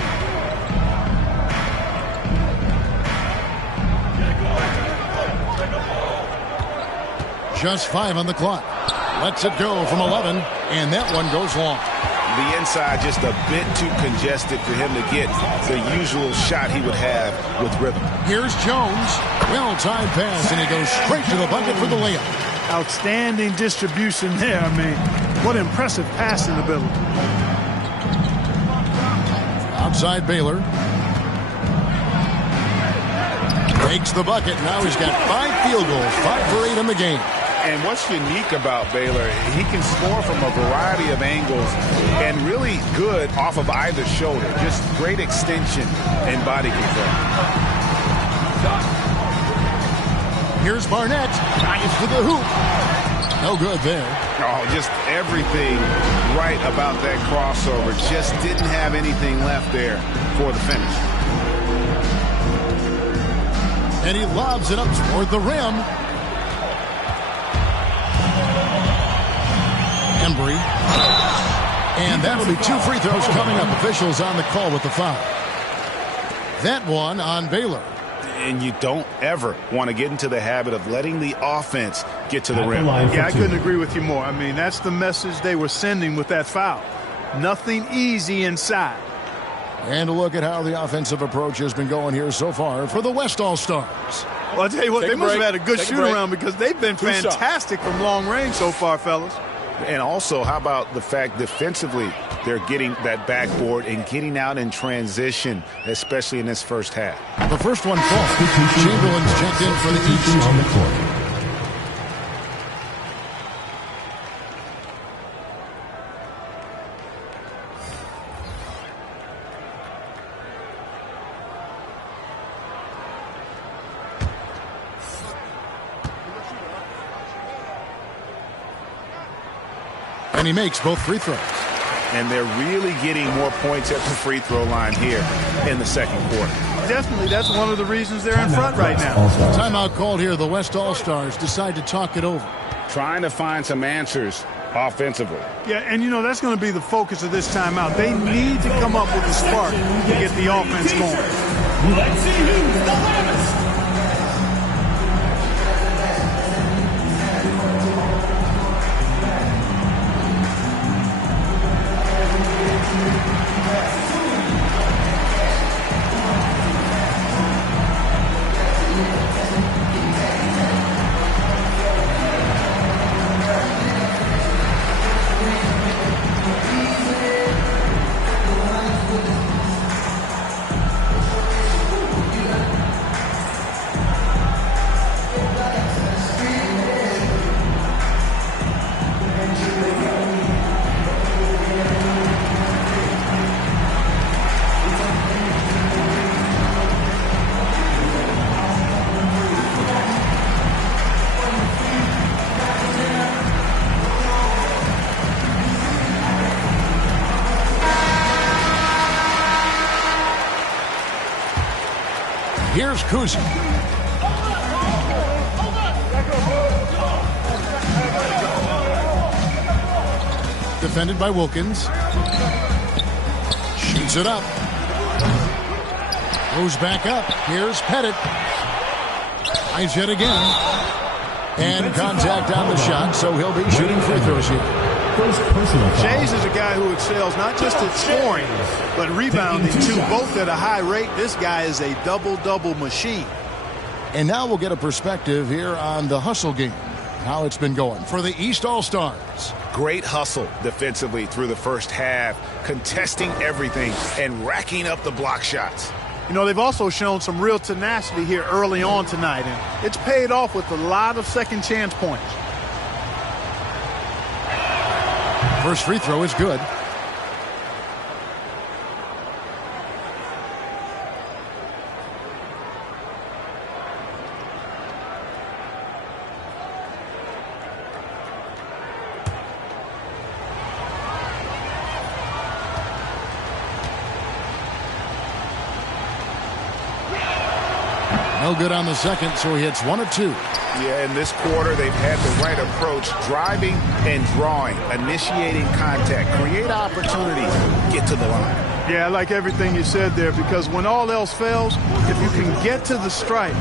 Just 5 on the clock. Lets it go from 11, and that one goes long. The inside just a bit too congested for him to get the usual shot he would have with rhythm. Here's Jones. Well-timed pass, and he goes straight to the bucket for the layup. Outstanding distribution there. I mean, what impressive passing ability. Outside Baylor. Makes the bucket. Now he's got 5 field goals, 5 for 8 in the game. And what's unique about Baylor, he can score from a variety of angles and really good off of either shoulder. Just great extension and body control. Here's Barnett. Drives to the hoop. No good there. Oh, just everything right about that crossover. Just didn't have anything left there for the finish. And he lobs it up toward the rim. Embry. And that'll be 2 free throws coming up. Officials on the call with the foul. That one on Baylor. And you don't ever want to get into the habit of letting the offense get to the rim. Yeah, I couldn't agree with you more. I mean, that's the message they were sending with that foul. Nothing easy inside. And a look at how the offensive approach has been going here so far for the West All-Stars. Well, I'll tell you what, they must have had a good shoot-around because they've been fantastic from long range so far, fellas. And also, how about the fact defensively they're getting that backboard and getting out in transition, especially in this first half. The first one falls. Chamberlain's checked in for the East. On the court. And he makes both free throws. And they're really getting more points at the free throw line here in the second quarter. Definitely, that's one of the reasons they're in front right now. Timeout called here. The West All-Stars decide to talk it over. Trying to find some answers offensively. Yeah, and you know, that's going to be the focus of this timeout. They need to come up with a spark to get the offense going. Let's see who's the loudest. Here's Kuzi. Defended by Wilkins. Shoots it up. Goes back up. Here's Pettit. Finds it again. And contact on the shot, so he'll be shooting free throws here. Jays is a guy who excels not just at scoring, but rebounding too, both at a high rate. This guy is a double-double machine. And now we'll get a perspective here on the hustle game, how it's been going for the East All-Stars. Great hustle defensively through the first half, contesting everything and racking up the block shots. You know, they've also shown some real tenacity here early on tonight, and it's paid off with a lot of second chance points. First free throw is good. No good on the second, so he hits 1 of 2. Yeah, in this quarter, they've had the right approach, driving and drawing, initiating contact, create opportunities, get to the line. Yeah, I like everything you said there, because when all else fails, if you can get to the stripe,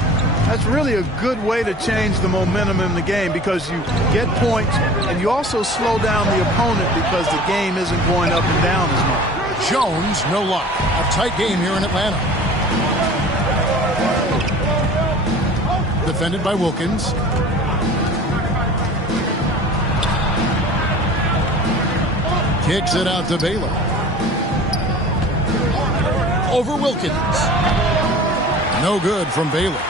that's really a good way to change the momentum in the game, because you get points and you also slow down the opponent because the game isn't going up and down as much. Jones, no luck. A tight game here in Atlanta. Defended by Wilkins. Kicks it out to Baylor. Over Wilkins. No good from Baylor.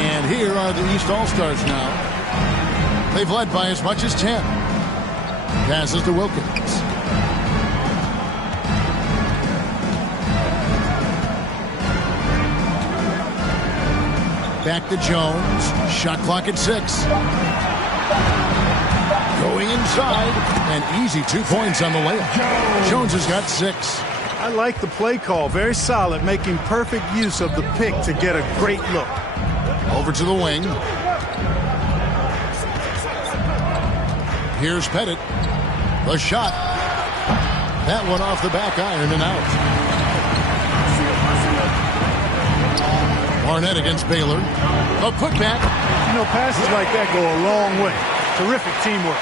And here are the East All-Stars now. They've led by as much as 10. Passes to Wilkins. Back to Jones. Shot clock at 6. Going inside. And easy 2 points on the layup. Jones has got 6. I like the play call. Very solid, making perfect use of the pick to get a great look. Over to the wing. Here's Pettit. The shot. That one off the back iron and out. Barnett against Baylor. A putback. You know, passes like that go a long way. Terrific teamwork.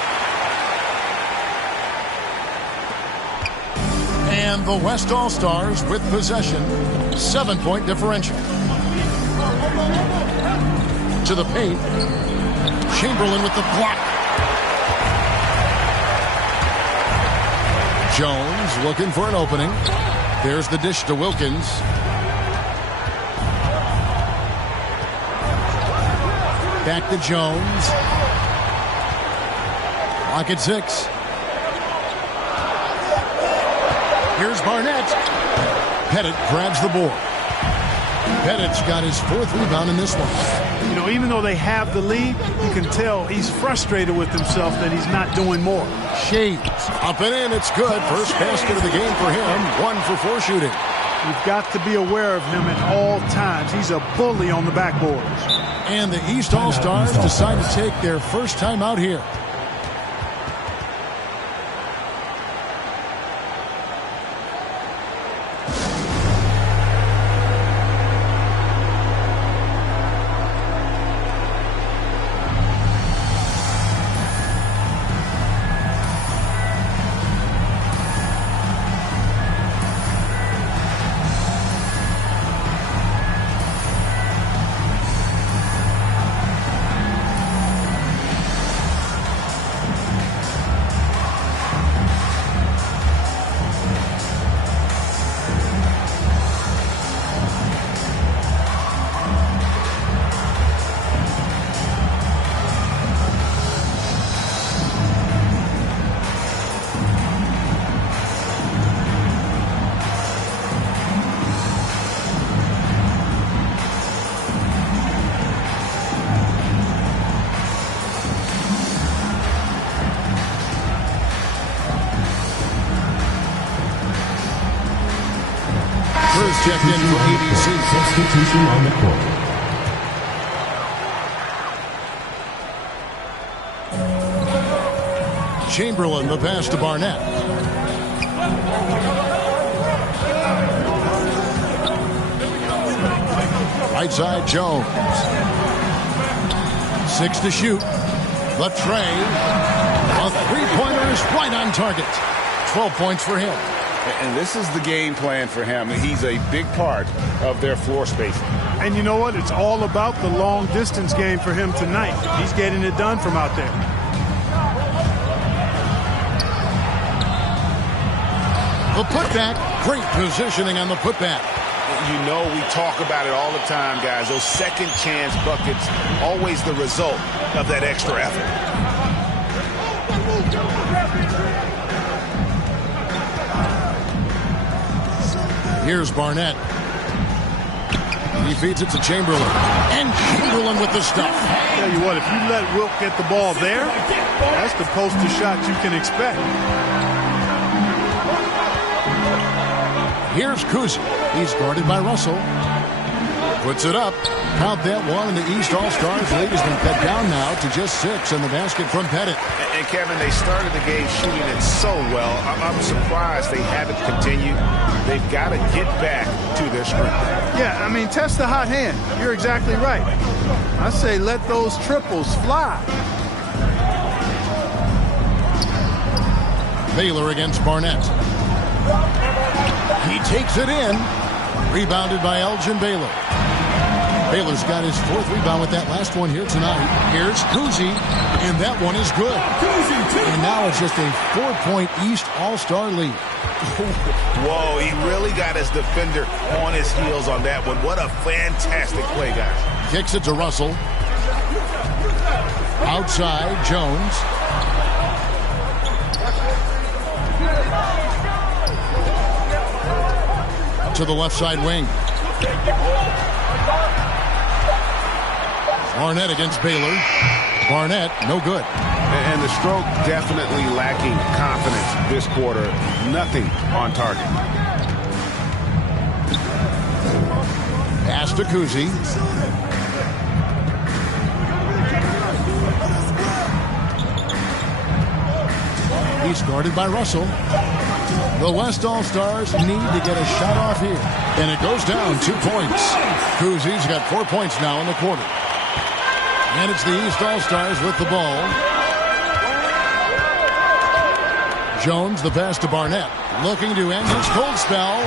And the West All-Stars with possession. 7-point differential. To the paint. Chamberlain with the block. Jones looking for an opening. There's the dish to Wilkins. Back to Jones. Lock at 6. Here's Barnett. Pettit grabs the board. Pettit's got his 4th rebound in this one. You know, even though they have the lead, you can tell he's frustrated with himself that he's not doing more. Shades. Up and in. It's good. First basket of the game for him. 1 for 4 shooting. You've got to be aware of him at all times. He's a bully on the backboards. And the East All-Stars decide to take their first time out here. Checked in for ABC. Substitution on the court. Chamberlain, the pass to Barnett. Right side, Jones. 6 to shoot. The tray. A three-pointer is right on target. 12 points for him. And this is the game plan for him. He's a big part of their floor spacing. And you know what? It's all about the long distance game for him tonight. He's getting it done from out there. The putback, great positioning on the putback. You know we talk about it all the time, guys. Those second chance buckets, always the result of that extra effort. Here's Barnett. He feeds it to Chamberlain. And Chamberlain with the stuff. Tell you what, if you let Wilt get the ball there, that's the poster shot you can expect. Here's Kuzi. He's guarded by Russell. Puts it up. Count that one, and the East All-Stars lead has been cut down now to just 6 in the basket from Pettit. And Kevin, they started the game shooting it so well. I'm surprised they haven't continued. They've got to get back to their strength. Yeah, I mean, test the hot hand. You're exactly right. I say let those triples fly. Baylor against Barnett. He takes it in. Rebounded by Elgin Baylor. Baylor's got his 4th rebound with that last one here tonight. Here's Kuzi, and that one is good. And now it's just a 4-point East All-Star lead. Whoa, he really got his defender on his heels on that one. What a fantastic play, guys. Kicks it to Russell. Outside, Jones. To the left side wing. Barnett against Baylor. Barnett, no good. And the stroke definitely lacking confidence this quarter. Nothing on target. Pass to Kuzi. He's guarded by Russell. The West All-Stars need to get a shot off here. And it goes down 2 points. Kuzi's got 4 points now in the quarter. And it's the East All-Stars with the ball. Jones, the pass to Barnett. Looking to end his cold spell.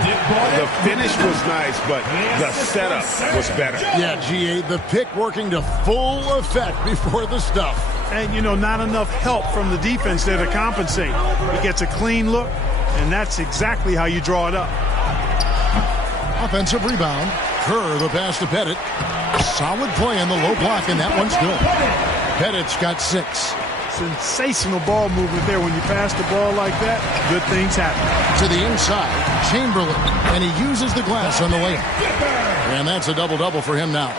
The finish was nice, but the setup was better. Yeah, GA, the pick working to full effect before the stuff. And, you know, not enough help from the defense there to compensate. He gets a clean look, and that's exactly how you draw it up. Offensive rebound. Kerr, the pass to Pettit. Solid play on the low block, and that one's good. Pettit's got 6. Sensational ball movement there. When you pass the ball like that, good things happen. To the inside, Chamberlain, and he uses the glass on the layup. And that's a double-double for him now.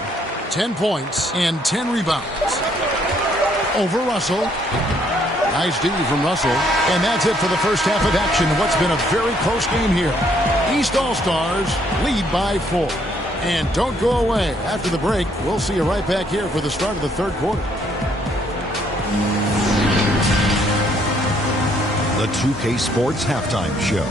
10 points and 10 rebounds. Over Russell. Nice D from Russell. And that's it for the first half of action. What's been a very close game here. East All-Stars lead by 4. And don't go away. After the break, we'll see you right back here for the start of the third quarter. The 2K Sports Halftime Show.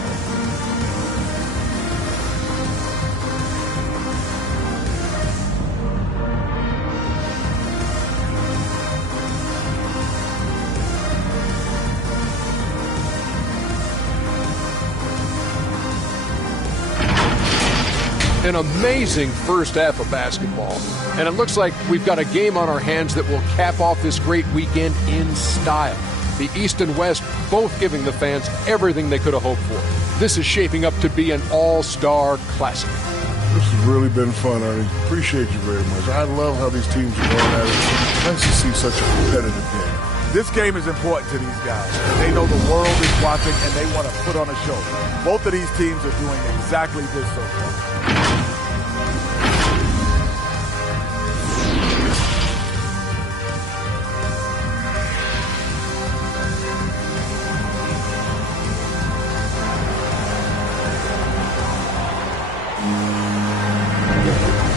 An amazing first half of basketball. And it looks like we've got a game on our hands that will cap off this great weekend in style. The East and West both giving the fans everything they could have hoped for. This is shaping up to be an all-star classic. This has really been fun, Ernie. Appreciate you very much. I love how these teams are going at it. Nice to see such a competitive game. This game is important to these guys. They know the world is watching and they want to put on a show. Both of these teams are doing exactly this so far.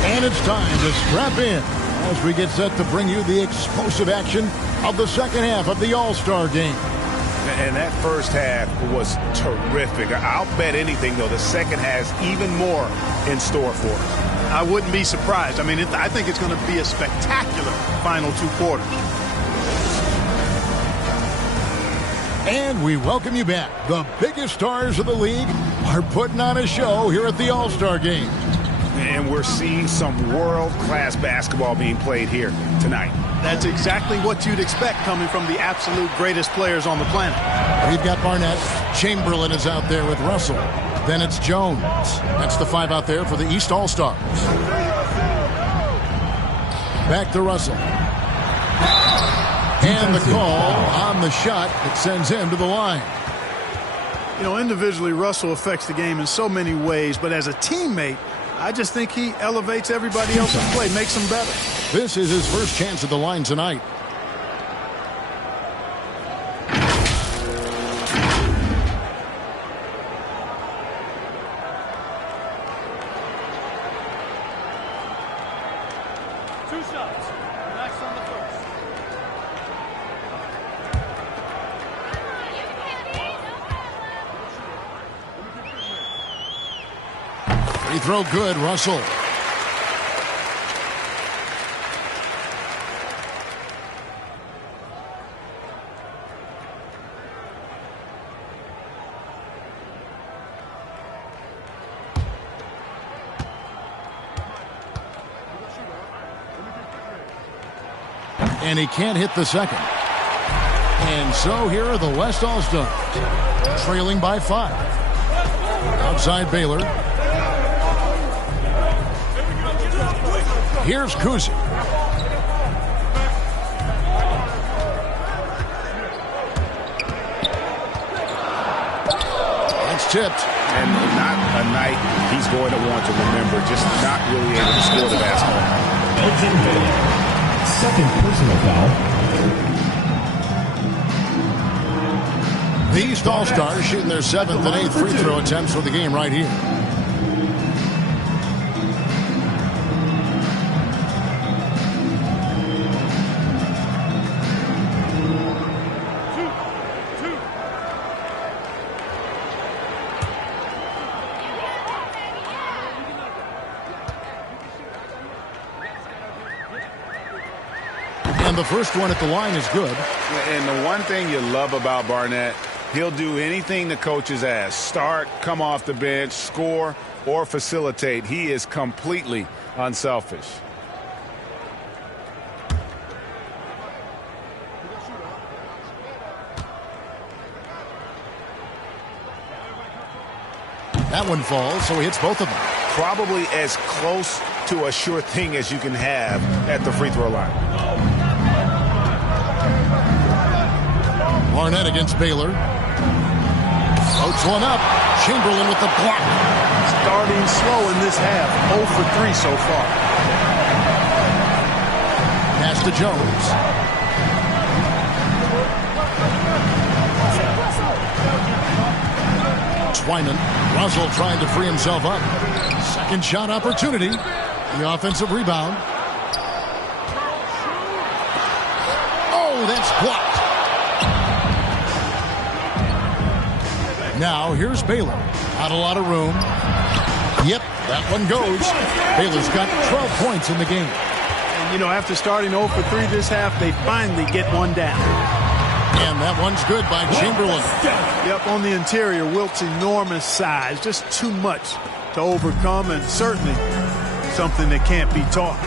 And it's time to strap in as we get set to bring you the explosive action of the second half of the All-Star game. And that first half was terrific. I'll bet anything, though, the second has even more in store for us. I wouldn't be surprised. I mean, I think it's going to be a spectacular final 2 quarters. And we welcome you back. The biggest stars of the league are putting on a show here at the All-Star game. And we're seeing some world-class basketball being played here tonight. That's exactly what you'd expect coming from the absolute greatest players on the planet. We've got Barnett. Chamberlain is out there with Russell. Then it's Jones. That's the 5 out there for the East All-Stars. Back to Russell. And the call on the shot that sends him to the line. You know, individually, Russell affects the game in so many ways, but as a teammate, I just think he elevates everybody else's play, makes them better. This is his first chance at the line tonight. Two shots. Relax on the first. Free throw good, Russell. And he can't hit the second. And so here are the West All-Stars, trailing by 5. Outside Baylor. Here's Kuzic. It's tipped. And not a night he's going to want to remember, just not really able to score the basketball. Second personal foul. The East All-Stars shooting their 7th and 8th free throw attempts for the game right here. And the first one at the line is good. And the one thing you love about Barnett, he'll do anything the coaches ask. Start, come off the bench, score, or facilitate. He is completely unselfish. That one falls, so he hits both of them. Probably as close to a sure thing as you can have at the free throw line. Barnett against Baylor. Floats one up. Chamberlain with the block. Starting slow in this half. 0 for 3 so far. Pass to Jones. Twyman. Russell trying to free himself up. Second shot opportunity. The offensive rebound. Oh, that's blocked. Now here's Baylor. Not a lot of room. Yep, that one goes. Baylor's got 12 points in the game. And, you know, after starting 0 for 3 this half, they finally get one down. And that one's good by Chamberlain. Yep, on the interior, Wilt's enormous size. Just too much to overcome, and certainly something that can't be taught.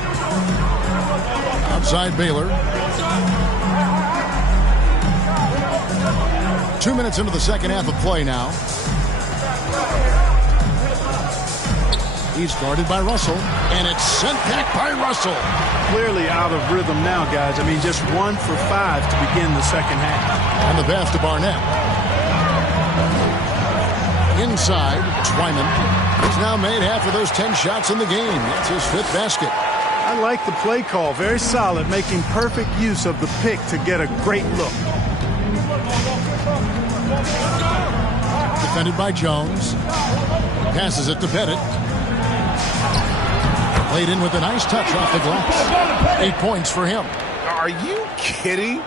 Outside Baylor. 2 minutes into the second half of play now. He's guarded by Russell, and it's sent back by Russell. Clearly out of rhythm now, guys. I mean, just 1 for 5 to begin the second half. And the pass to Barnett. Inside, Twyman. He's now made half of those 10 shots in the game. That's his 5th basket. I like the play call. Very solid, making perfect use of the pick to get a great look. Defended by Jones. Passes it to Pettit. Played in with a nice touch off the glass. 8 points for him. Are you kidding?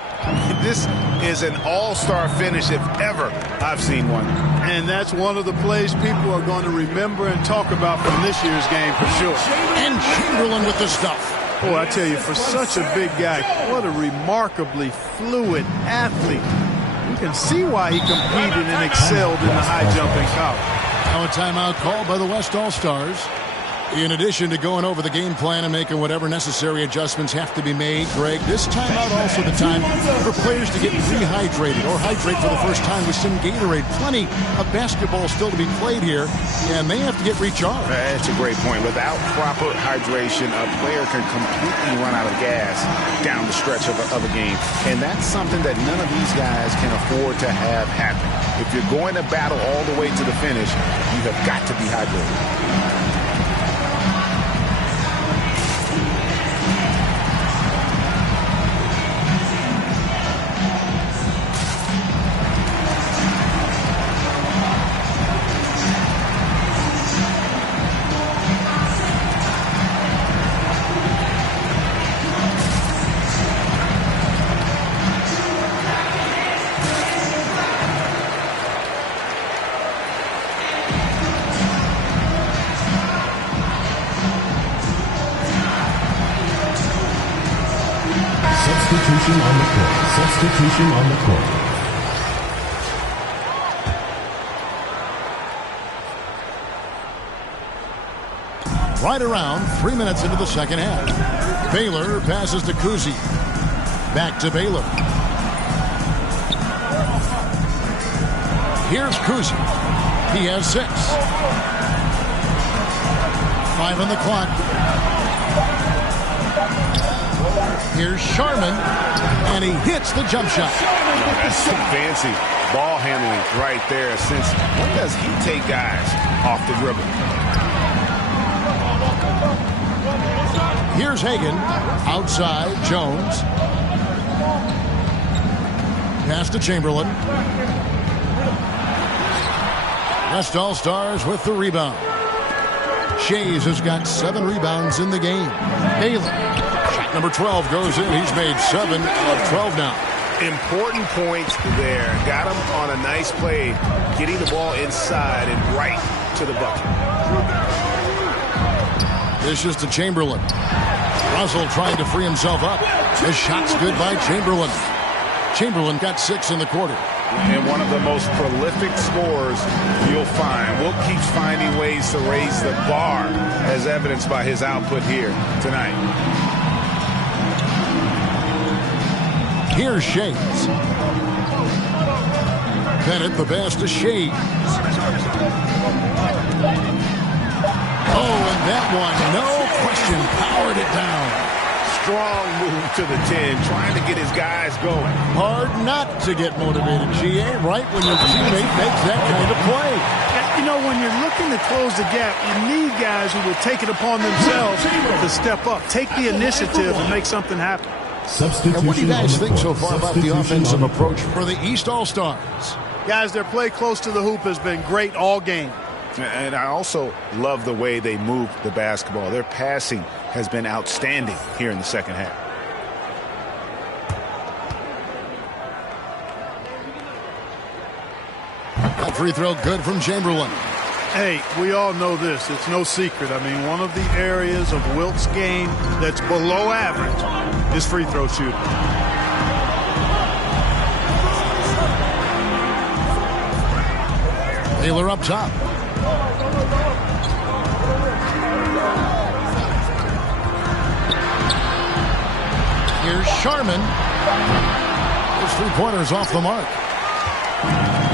This is an all-star finish if ever I've seen one. And that's one of the plays people are going to remember and talk about from this year's game for sure. And Chamberlain with the stuff. Oh, I tell you, for such a big guy, what a remarkably fluid athlete. You can see why he competed and excelled in the high jump in college. Now a timeout called by the West All-Stars. In addition to going over the game plan and making whatever necessary adjustments have to be made, Greg, this timeout also the time for players to get rehydrated or hydrate for the first time with some Gatorade. Plenty of basketball still to be played here, and they have to get recharged. That's a great point. Without proper hydration, a player can completely run out of gas down the stretch of a game. And that's something that none of these guys can afford to have happen. If you're going to battle all the way to the finish, you have got to be hydrated. Substitution on the court. Substitution on the court. Right around 3 minutes into the second half. Baylor passes to Kuzi. Back to Baylor. Here's Kuzi. He has 6. 5 on the clock. Here's Sharman, and he hits the jump shot. That's some fancy ball handling right there. Since when does he take guys off the dribble? Here's Hagan. Outside, Jones. Pass to Chamberlain. West All-Stars with the rebound. Shays has got 7 rebounds in the game. Baylor. Number 12 goes in. He's made 7 of 12 now. Important points there. Got him on a nice play, getting the ball inside and right to the bucket. This is to Chamberlain. Russell trying to free himself up. His shot's good by Chamberlain. Chamberlain got 6 in the quarter. And one of the most prolific scorers you'll find. Wilt keeps finding ways to raise the bar, as evidenced by his output here tonight. Here's Shays. Bennett, the pass to Shays. Oh, and that one, no question, powered it down. Strong move to the 10, trying to get his guys going. Hard not to get motivated, GA, right when your teammate makes that kind of play. You know, when you're looking to close the gap, you need guys who will take it upon themselves to step up, take the initiative and make something happen. And what do you guys think so far about the offensive approach for the East All-Stars? Guys, their play close to the hoop has been great all game. And I also love the way they move the basketball. Their passing has been outstanding here in the second half. That free throw good from Chamberlain. Hey, we all know this. It's no secret. I mean, one of the areas of Wilt's game that's below average is free throw shooting. Baylor up top. Here's Sharman. His three-pointers off the mark.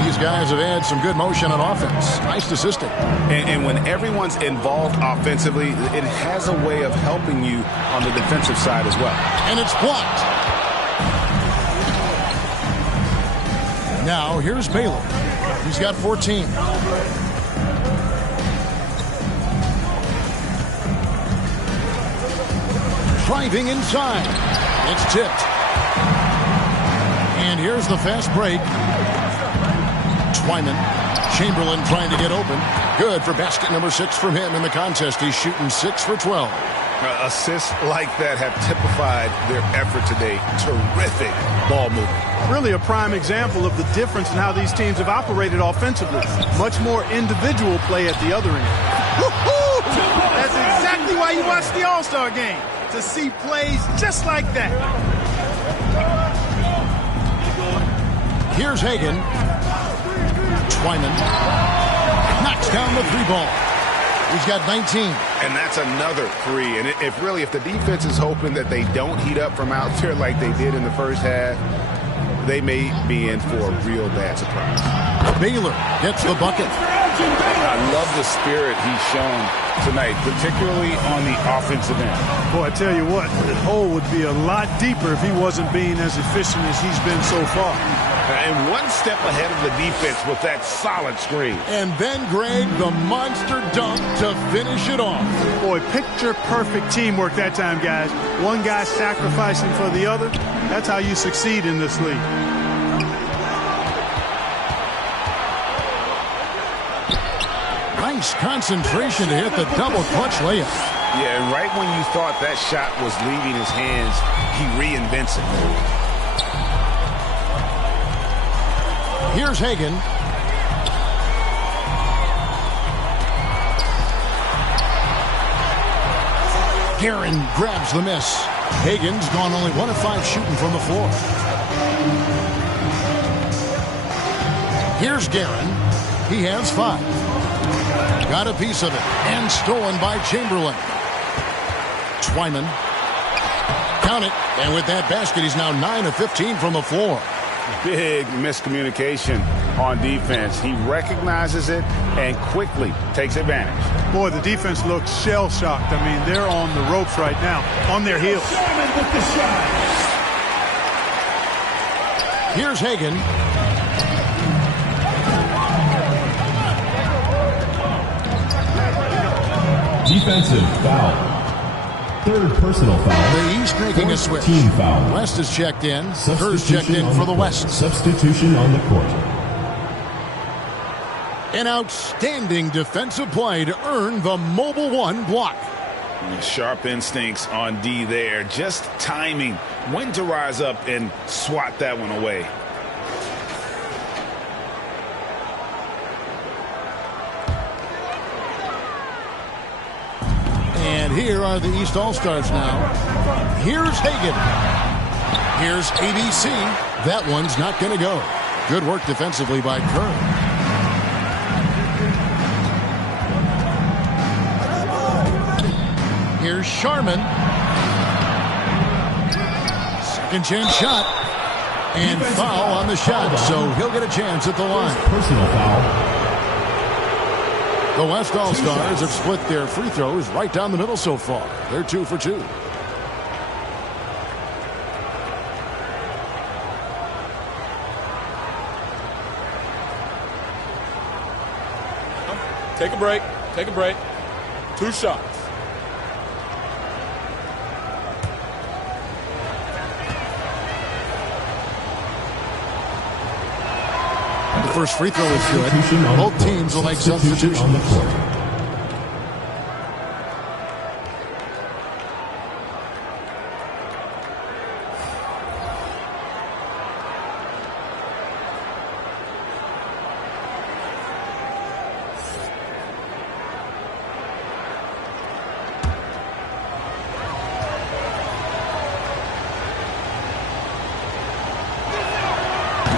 These guys have had some good motion on offense. Nice assisting. And when everyone's involved offensively, it has a way of helping you on the defensive side as well. And it's blocked. Now, here's Baylor. He's got 14. Driving inside. It's tipped. And here's the fast break. Twyman. Chamberlain trying to get open. Good for basket number 6 from him in the contest. He's shooting 6 for 12. Assists like that have typified their effort today. Terrific ball movement. Really a prime example of the difference in how these teams have operated offensively. Much more individual play at the other end. That's exactly why you watch the All-Star game, to see plays just like that. Here's Hagan. Twyman knocks down the 3 ball. He's got 19. And that's another three. And if the defense is hoping that they don't heat up from out there like they did in the first half, they may be in for a real bad surprise. Baylor gets the bucket. I love the spirit he's shown tonight, particularly on the offensive end. Boy, I tell you what, the hole would be a lot deeper if he wasn't being as efficient as he's been so far. And one step ahead of the defense with that solid screen. And then, Greg, the monster dunk to finish it off. Boy, picture-perfect teamwork that time, guys. One guy sacrificing for the other. That's how you succeed in this league. Nice concentration to hit the double clutch layup. Yeah, and right when you thought that shot was leaving his hands, he reinvents it. Here's Hagan. Guerin grabs the miss. Hagan's gone only 1 of 5 shooting from the floor. Here's Guerin. He has 5. Got a piece of it and stolen by Chamberlain. Twyman. Count it. And with that basket, he's now 9 of 15 from the floor. Big miscommunication on defense. He recognizes it and quickly takes advantage. Boy, the defense looks shell-shocked. I mean, they're on the ropes right now, on their heels. Here's Hagan. Defensive foul. Third personal foul. The East making a switch. Team foul. West is checked in. Kerr's checked in for the West. Substitution on the court. An outstanding defensive play to earn the Mobile One block. Sharp instincts on D there. Just timing when to rise up and swat that one away. And here are the East All-Stars now. Here's Hagan. Here's ABC. That one's not going to go. Good work defensively by Kerr. Here's Sharman. Second chance shot. And foul on the shot, so he'll get a chance at the line. Personal foul. The West All-Stars have split their free throws right down the middle so far. They're 2 for 2. Take a break. Take a break. 2 shots. The first free throw is good. Both teams will make substitutions. On the court.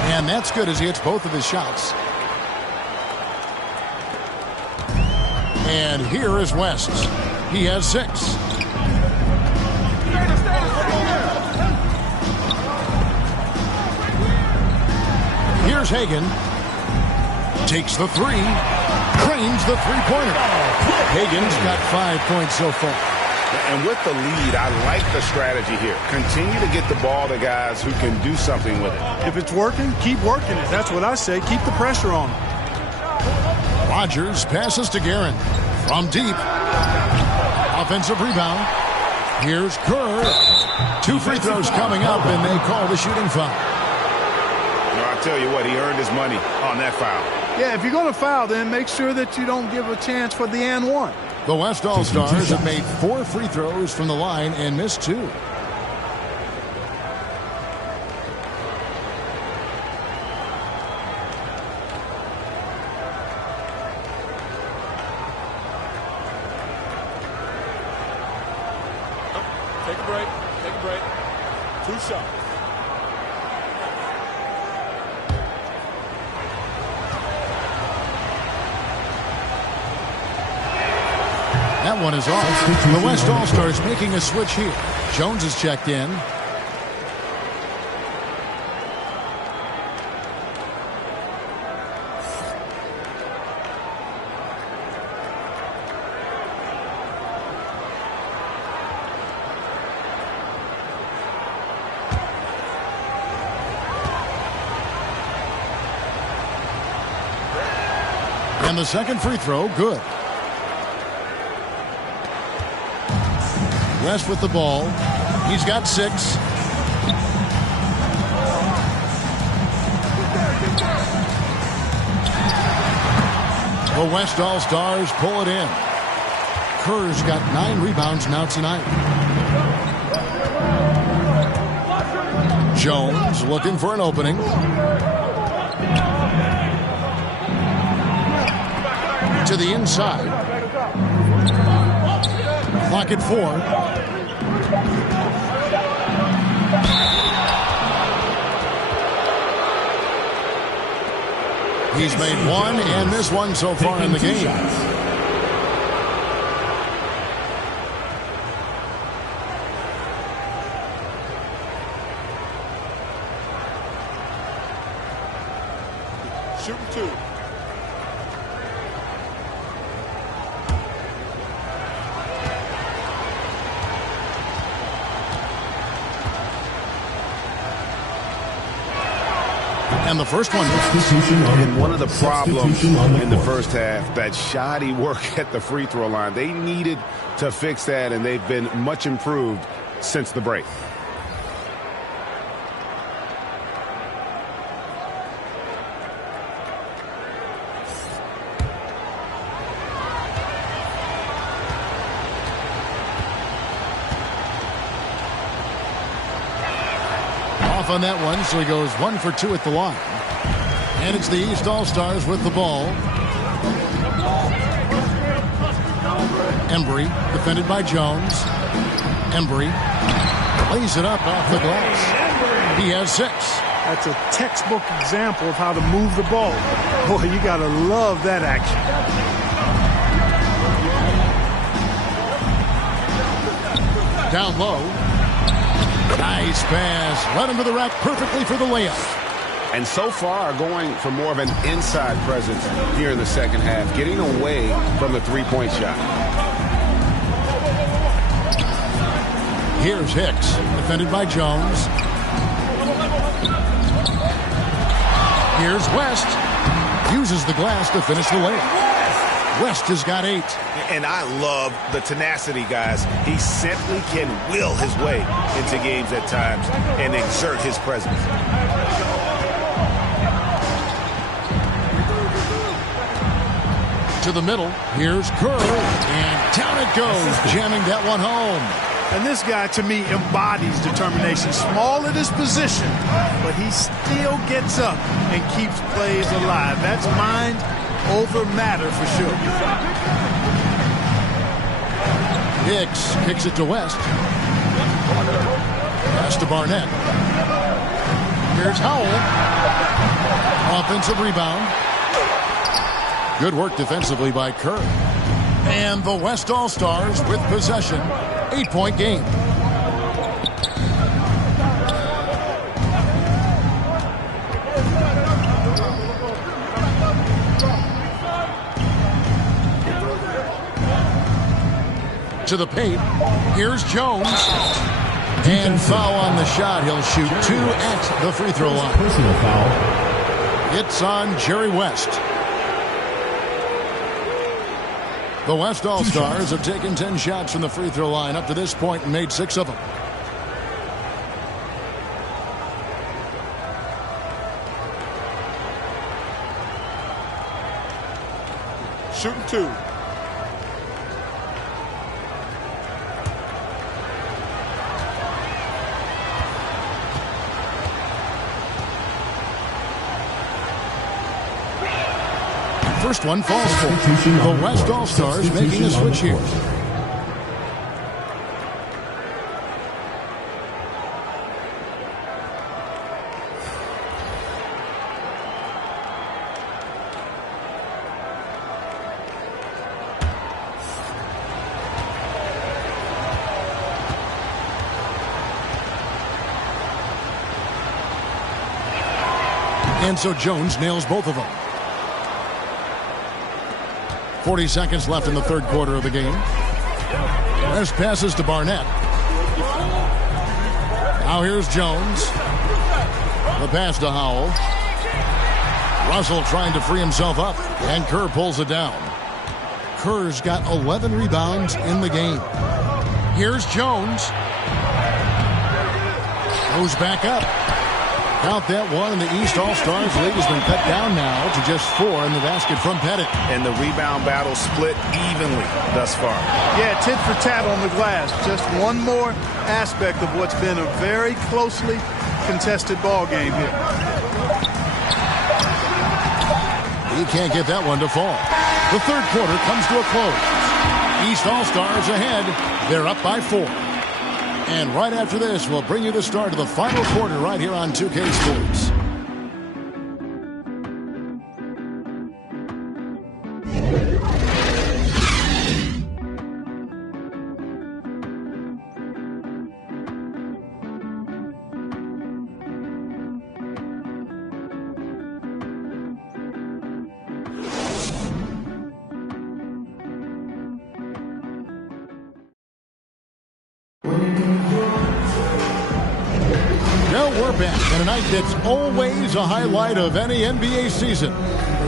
And that's good as he hits both of his shots. And here is West. He has 6. Here's Hagan. Takes the 3. Trains the three-pointer. Hagan's got 5 points so far. And with the lead, I like the strategy here. Continue to get the ball to guys who can do something with it. If it's working, keep working it. That's what I say. Keep the pressure on him. Rogers passes to Guerin. From deep. Offensive rebound. Here's Kerr. 2 free throws coming up, and they call the shooting foul. I'll tell you what, he earned his money on that foul. Yeah, if you're going to foul, then make sure that you don't give a chance for the and one. The West All-Stars have made 4 free throws from the line and missed 2. Take a break. Take a break. 2 shots. That one is off. The West All-Stars making a switch here. Jones is checked in. And the second free throw, good. West with the ball. He's got 6. The West All-Stars pull it in. Kerr's got 9 rebounds now tonight. Jones looking for an opening. To the inside. Clock at 4. He's made 1 and missed 1 so far in the game. Shooting 2. And the first one. And one of the problems in the first half, that shoddy work at the free throw line. They needed to fix that, and they've been much improved since the break. On that one, so he goes 1 for 2 at the line. And it's the East All-Stars with the ball. Embry, defended by Jones. Embry lays it up off the glass. He has 6. That's a textbook example of how to move the ball. Boy, you got to love that action. Down low. Nice pass. Led him to the rack perfectly for the layup. And so far going for more of an inside presence here in the second half, getting away from the three-point shot. Here's Hicks, defended by Jones. Here's West. Uses the glass to finish the layup. West has got 8. And I love the tenacity, guys. He simply can will his way into games at times and exert his presence. To the middle. Here's Kerr. And down it goes, jamming that one home. And this guy, to me, embodies determination. Small at his position, but he still gets up and keeps plays alive. That's mind over matter for sure. Hicks kicks it to West. Pass to Barnett. Here's Howell. Offensive rebound. Good work defensively by Kerr. And the West All-Stars with possession. 8-point game. To the paint. Here's Jones. And foul on the shot. He'll shoot 2 at the free throw line. Personal foul. It's on Jerry West. The West All-Stars have taken 10 shots from the free throw line up to this point and made 6 of them. Shooting 2. First one falls for the West All-Stars making a switch here. And so Jones nails both of them. 40 seconds left in the third quarter of the game. There's passes to Barnett. Now here's Jones. The pass to Howell. Russell trying to free himself up, and Kerr pulls it down. Kerr's got 11 rebounds in the game. Here's Jones. Goes back up. Count that one, and the East All-Stars lead has been cut down now to just 4 in the basket from Pettit. And the rebound battle split evenly thus far. Yeah, tit for tat on the glass. Just one more aspect of what's been a very closely contested ball game here. He can't get that one to fall. The third quarter comes to a close. East All-Stars ahead. They're up by 4. And right after this, we'll bring you the start of the final quarter right here on 2K Sports. We're back on a night that's always a highlight of any NBA season.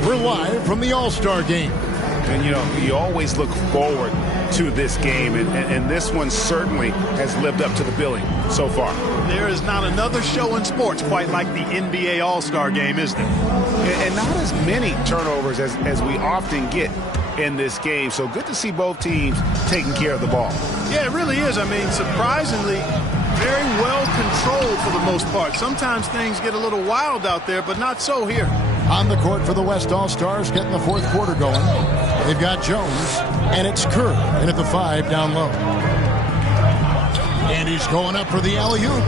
We're live from the All-Star Game. And, you know, you always look forward to this game, and this one certainly has lived up to the billing so far. There is not another show in sports quite like the NBA All-Star Game, is there? And not as many turnovers as we often get in this game. So good to see both teams taking care of the ball. Yeah, it really is. I mean, surprisingly, very well controlled for the most part. Sometimes things get a little wild out there, but not so here. On the court for the West All-Stars, getting the fourth quarter going. They've got Jones, and it's Kerr in at the 5 down low. And he's going up for the alley-oop.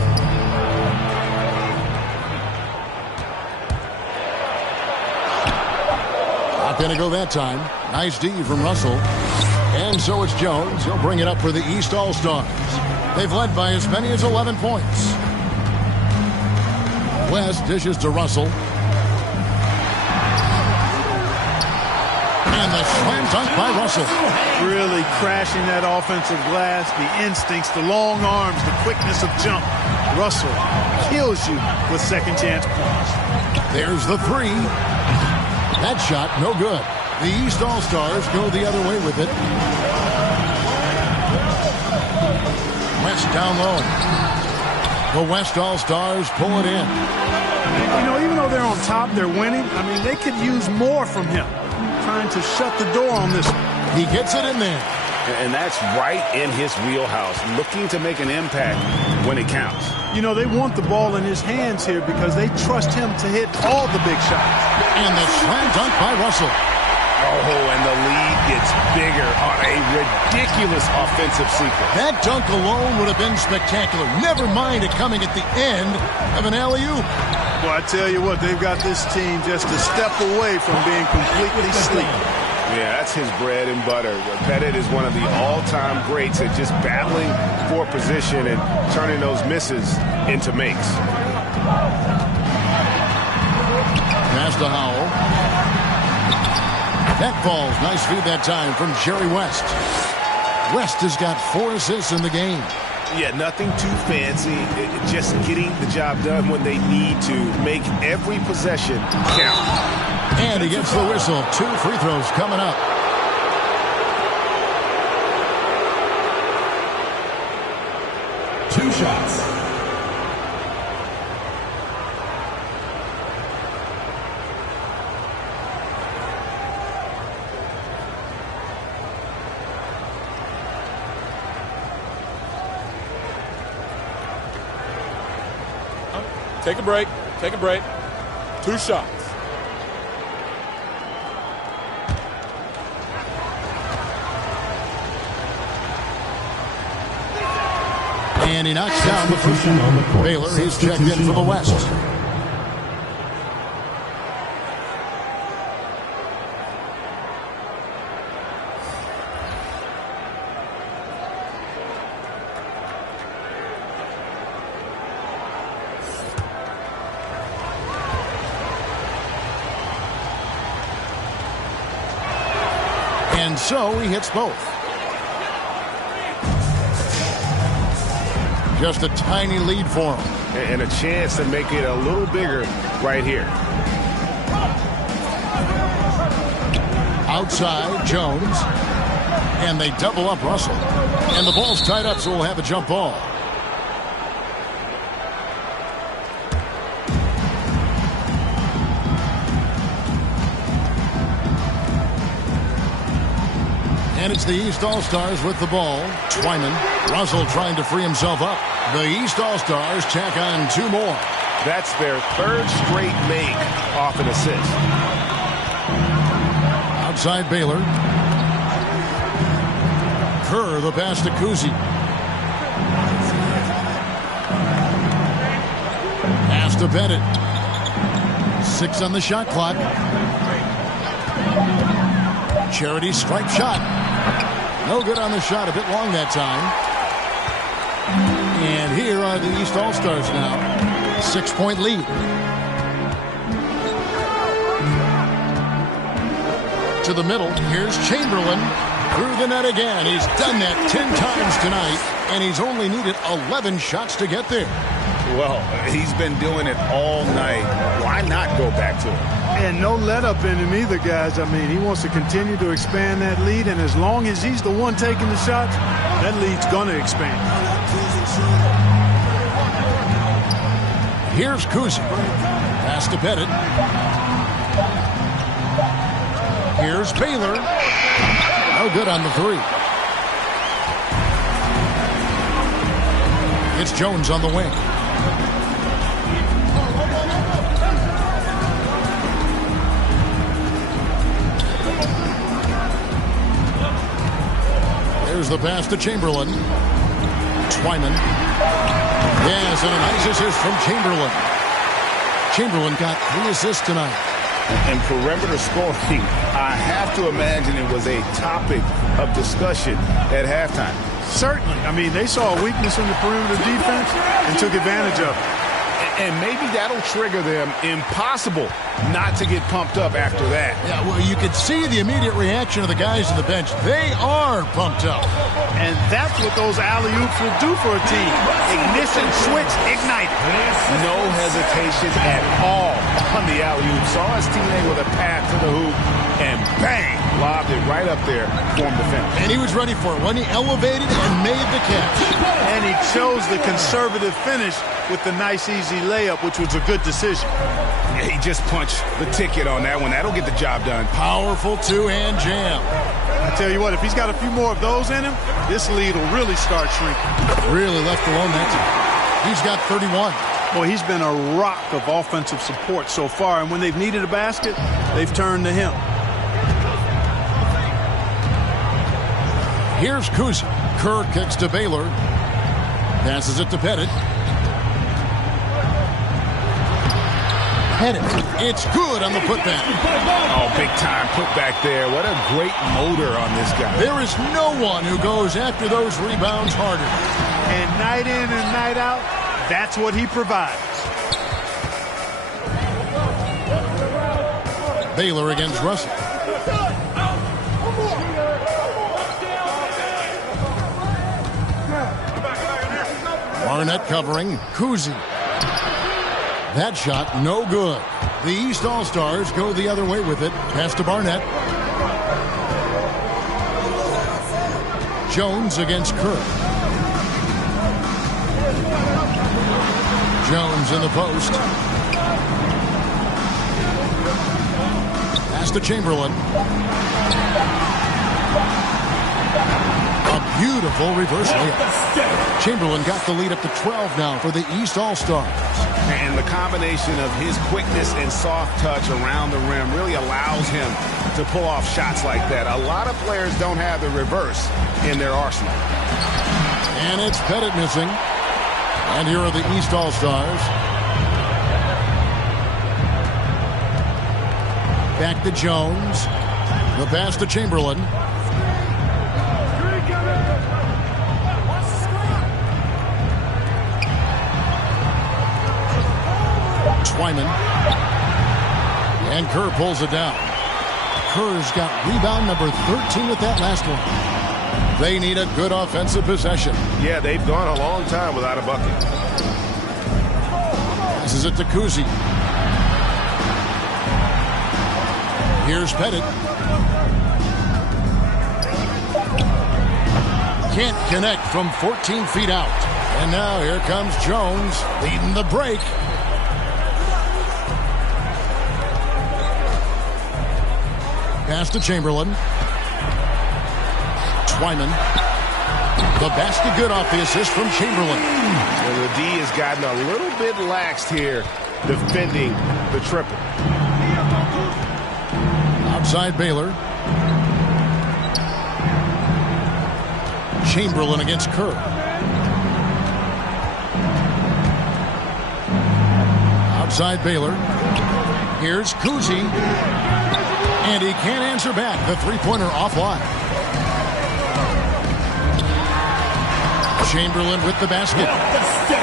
Not going to go that time. Nice D from Russell. And so it's Jones. He'll bring it up for the East All-Stars. They've led by as many as 11 points. West dishes to Russell. And the slam dunk by Russell. Really crashing that offensive glass. The instincts, the long arms, the quickness of jump. Russell kills you with second chance points. There's the 3. That shot, no good. The East All-Stars go the other way with it. West down low. The West All-Stars pull it in. You know, even though they're on top, they're winning. I mean, they could use more from him. Trying to shut the door on this one. He gets it in there. And that's right in his wheelhouse, looking to make an impact when it counts. You know, they want the ball in his hands here because they trust him to hit all the big shots. And the slam dunk by Russell. Oh, and the lead gets bigger on a ridiculous offensive sequence. That dunk alone would have been spectacular. Never mind it coming at the end of an alley-oop. Well, I tell you what, they've got this team just a step away from being completely asleep. Yeah, that's his bread and butter. Pettit is one of the all-time greats at just battling for position and turning those misses into makes. Pass to Howell. That falls. Nice feed that time from Jerry West. West has got 4 assists in the game. Yeah, nothing too fancy. Just getting the job done when they need to. Make every possession count. And he gets the whistle. 2 free throws coming up. Two shots. Take a break. Take a break. 2 shots. And he knocks down the first one. Baylor is checked in for the West. And so he hits both. Just a tiny lead for him. And a chance to make it a little bigger right here. Outside, Jones. And they double up Russell. And the ball's tied up, so we'll have a jump ball. And it's the East All-Stars with the ball. Twyman. Russell trying to free himself up. The East All-Stars tack on 2 more. That's their 3rd straight make off an assist. Outside Baylor. Kerr, the pass to Kuzi. Pass to Bennett. 6 on the shot clock. Charity stripe shot. No good on the shot, a bit long that time. And here are the East All-Stars now. 6-point lead. To the middle, here's Chamberlain. Through the net again. He's done that 10 times tonight, and he's only needed 11 shots to get there. Well, he's been doing it all night. Why not go back to it? And no let up in him either, guys. I mean, he wants to continue to expand that lead, and as long as he's the one taking the shots, that lead's going to expand. Here's Kuzi. Pass to Bennett. Here's Baylor. No good on the 3. It's Jones on the wing. There's the pass to Chamberlain. Twyman. Yes, and a nice assist from Chamberlain. Chamberlain got 3 assists tonight. And perimeter scoring, I have to imagine it was a topic of discussion at halftime. Certainly. I mean, they saw a weakness in the perimeter defense and took advantage of it. And maybe that'll trigger them. Impossible not to get pumped up after that. Yeah, well, you could see the immediate reaction of the guys on the bench. They are pumped up. And that's what those alley-oops will do for a team. Ignition, switch, ignite. No hesitation at all on the alley-oop. Saw his teammate with a pass to the hoop, and bang, lobbed it right up there for him to finish. And he was ready for it when he elevated and made the catch. And he chose the conservative finish with the nice, easy layup, which was a good decision. Yeah, he just punched the ticket on that one. That'll get the job done. Powerful 2-hand jam. I tell you what, if he's got a few more of those in him, this lead will really start shrinking. Really left alone that time. He's got 31. Well, he's been a rock of offensive support so far, and when they've needed a basket, they've turned to him. Here's Kuzi. Kerr kicks to Baylor. Passes it to Pettit. Pettit. It's good on the putback. Oh, big time putback there. What a great motor on this guy. There is no one who goes after those rebounds harder. And night in and night out, that's what he provides. Baylor against Russell. Barnett covering. Kuzi. That shot, no good. The East All-Stars go the other way with it. Pass to Barnett. Jones against Kerr. Jones in the post. Pass to Chamberlain. A beautiful reverse layup. Chamberlain got the lead up to 12 now for the East All-Stars. And the combination of his quickness and soft touch around the rim really allows him to pull off shots like that. A lot of players don't have the reverse in their arsenal. And it's Pettit missing. And here are the East All-Stars. Back to Jones. The pass to Chamberlain. Twyman. And Kerr pulls it down. Kerr's got rebound number 13 with that last one. They need a good offensive possession. Yeah, they've gone a long time without a bucket. Passes it to Kuzi. Here's Pettit. Can't connect from 14 feet out. And now here comes Jones leading the break. Pass to Chamberlain. Twyman. The basket good off the assist from Chamberlain. And the D has gotten a little bit laxed here defending the triple. Outside Baylor. Chamberlain against Kerr. Outside Baylor. Here's Kuzi. And he can't answer back. The three-pointer offline. Chamberlain with the basket.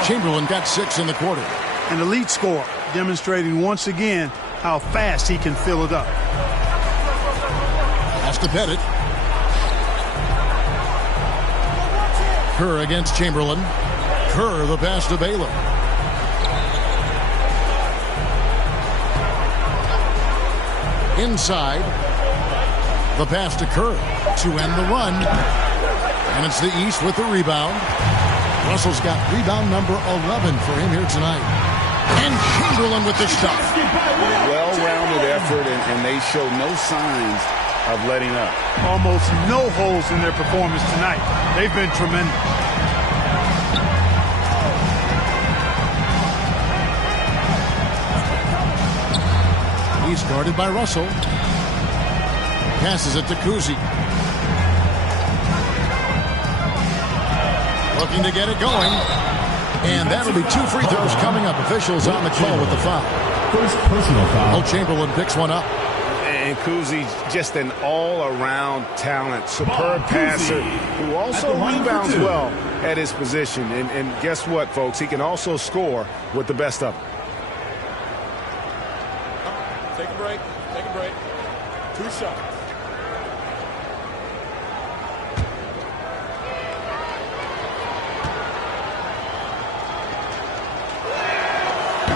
Chamberlain got 6 in the quarter. An elite scorer, demonstrating once again how fast he can fill it up. Pass to Pettit. Kerr against Chamberlain. Kerr the pass to Baylor. Inside. The pass to Kerr to end the run. And it's the East with the rebound. Russell's got rebound number 11 for him here tonight. And Chamberlain with the stuff. Well-rounded effort, and they show no signs of letting up. Almost no holes in their performance tonight. They've been tremendous. He's guarded by Russell. Passes it to Kuzi. Looking to get it going. And that'll be 2 free throws coming up. Officials on the call with the foul. First personal foul. Chamberlain picks one up. And Kuzi, just an all-around talent, superb passer who also rebounds well at his position. And guess what, folks? He can also score with the best of them. Take a break. Take a break. 2 shots.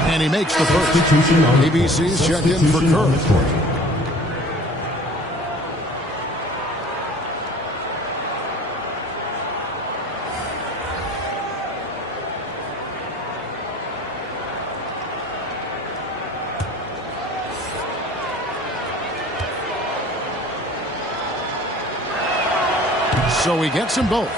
And he makes the first. ABC's checked in for Kerr. So he gets them both.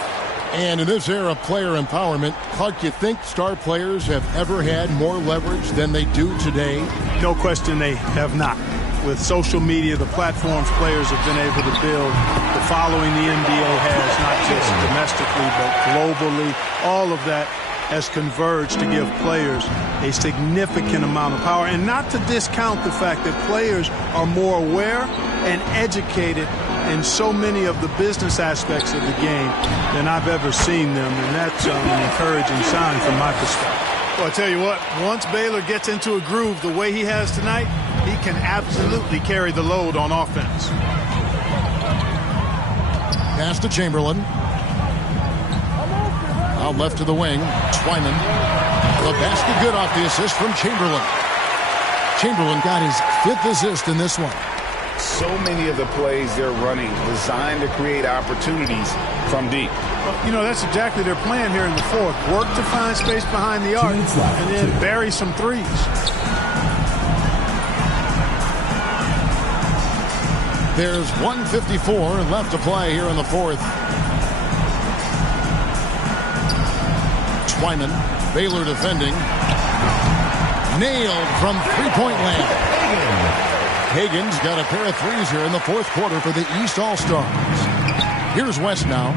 And in this era of player empowerment, Clark, you think star players have ever had more leverage than they do today? No question they have not. With social media, the platforms players have been able to build, the following the NBA has, not just domestically, but globally, all of that has converged to give players a significant amount of power. And not to discount the fact that players are more aware and educated in so many of the business aspects of the game than I've ever seen them, and that's an encouraging sign from my perspective. Well, I tell you what, once Baylor gets into a groove the way he has tonight, he can absolutely carry the load on offense. Pass to Chamberlain. Out left to the wing, Twyman. The basket good off the assist from Chamberlain. Chamberlain got his 5th assist in this one. So many of the plays they're running designed to create opportunities from deep. Well, you know, that's exactly their plan here in the fourth. Work to find space behind the arc and then bury some threes. There's 1:54 left to play here in the fourth. Twyman, Baylor defending. Nailed from three-point land. Hagan's got a pair of threes here in the fourth quarter for the East All-Stars. Here's West now.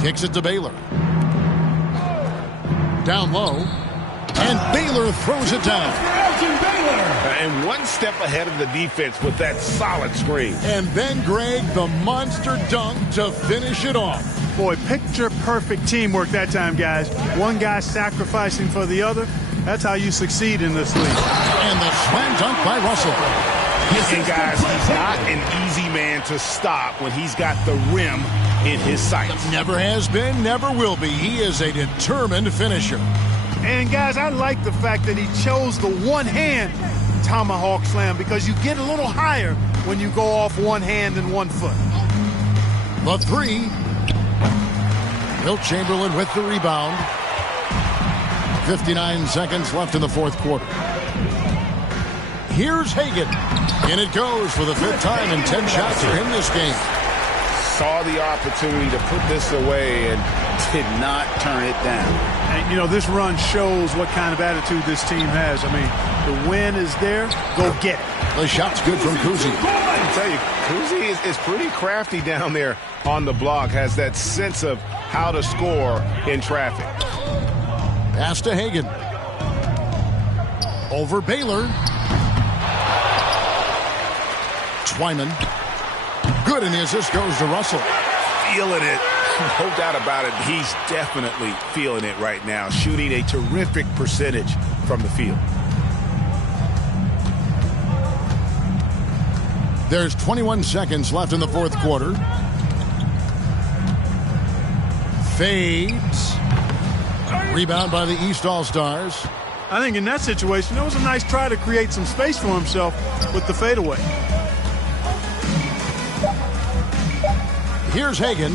Kicks it to Baylor. Down low. And Baylor throws it down. And one step ahead of the defense with that solid screen. And then, Greg, the monster dunk to finish it off. Boy, picture-perfect teamwork that time, guys. One guy sacrificing for the other. That's how you succeed in this league. And the slam dunk by Russell. And guys, he's not an easy man to stop when he's got the rim in his sights. Never has been, never will be. He is a determined finisher. And guys, I like the fact that he chose the one-hand tomahawk slam because you get a little higher when you go off one hand and 1 foot. The three. Wilt Chamberlain with the rebound. 59 seconds left in the fourth quarter. Here's Hagan. And it goes for the 5th time in 10 shots for him this game. Saw the opportunity to put this away and did not turn it down. And, you know, this run shows what kind of attitude this team has. I mean, the win is there. Go get it. The shot's good from Kuzi. I tell you, Kuzi is pretty crafty down there on the block. Has that sense of how to score in traffic. Pass to Hagan. Over Baylor. Twyman. Good, and the assist goes to Russell. Feeling it. No doubt about it. He's definitely feeling it right now. Shooting a terrific percentage from the field. There's 21 seconds left in the fourth quarter. Fades. Rebound by the East All-Stars. I think in that situation, it was a nice try to create some space for himself with the fadeaway. Here's Hagan.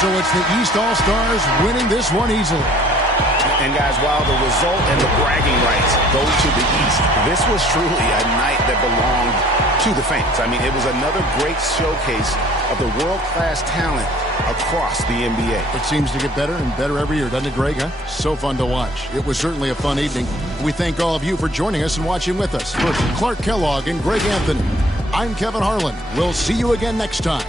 So it's the East All-Stars winning this one easily. And guys, while the result and the bragging rights go to the East, this was truly a night that belonged to the fans. I mean, it was another great showcase of the world-class talent across the NBA. It seems to get better and better every year, doesn't it, Greg? Huh? So fun to watch. It was certainly a fun evening. We thank all of you for joining us and watching with us. For Clark Kellogg and Greg Anthony, I'm Kevin Harlan. We'll see you again next time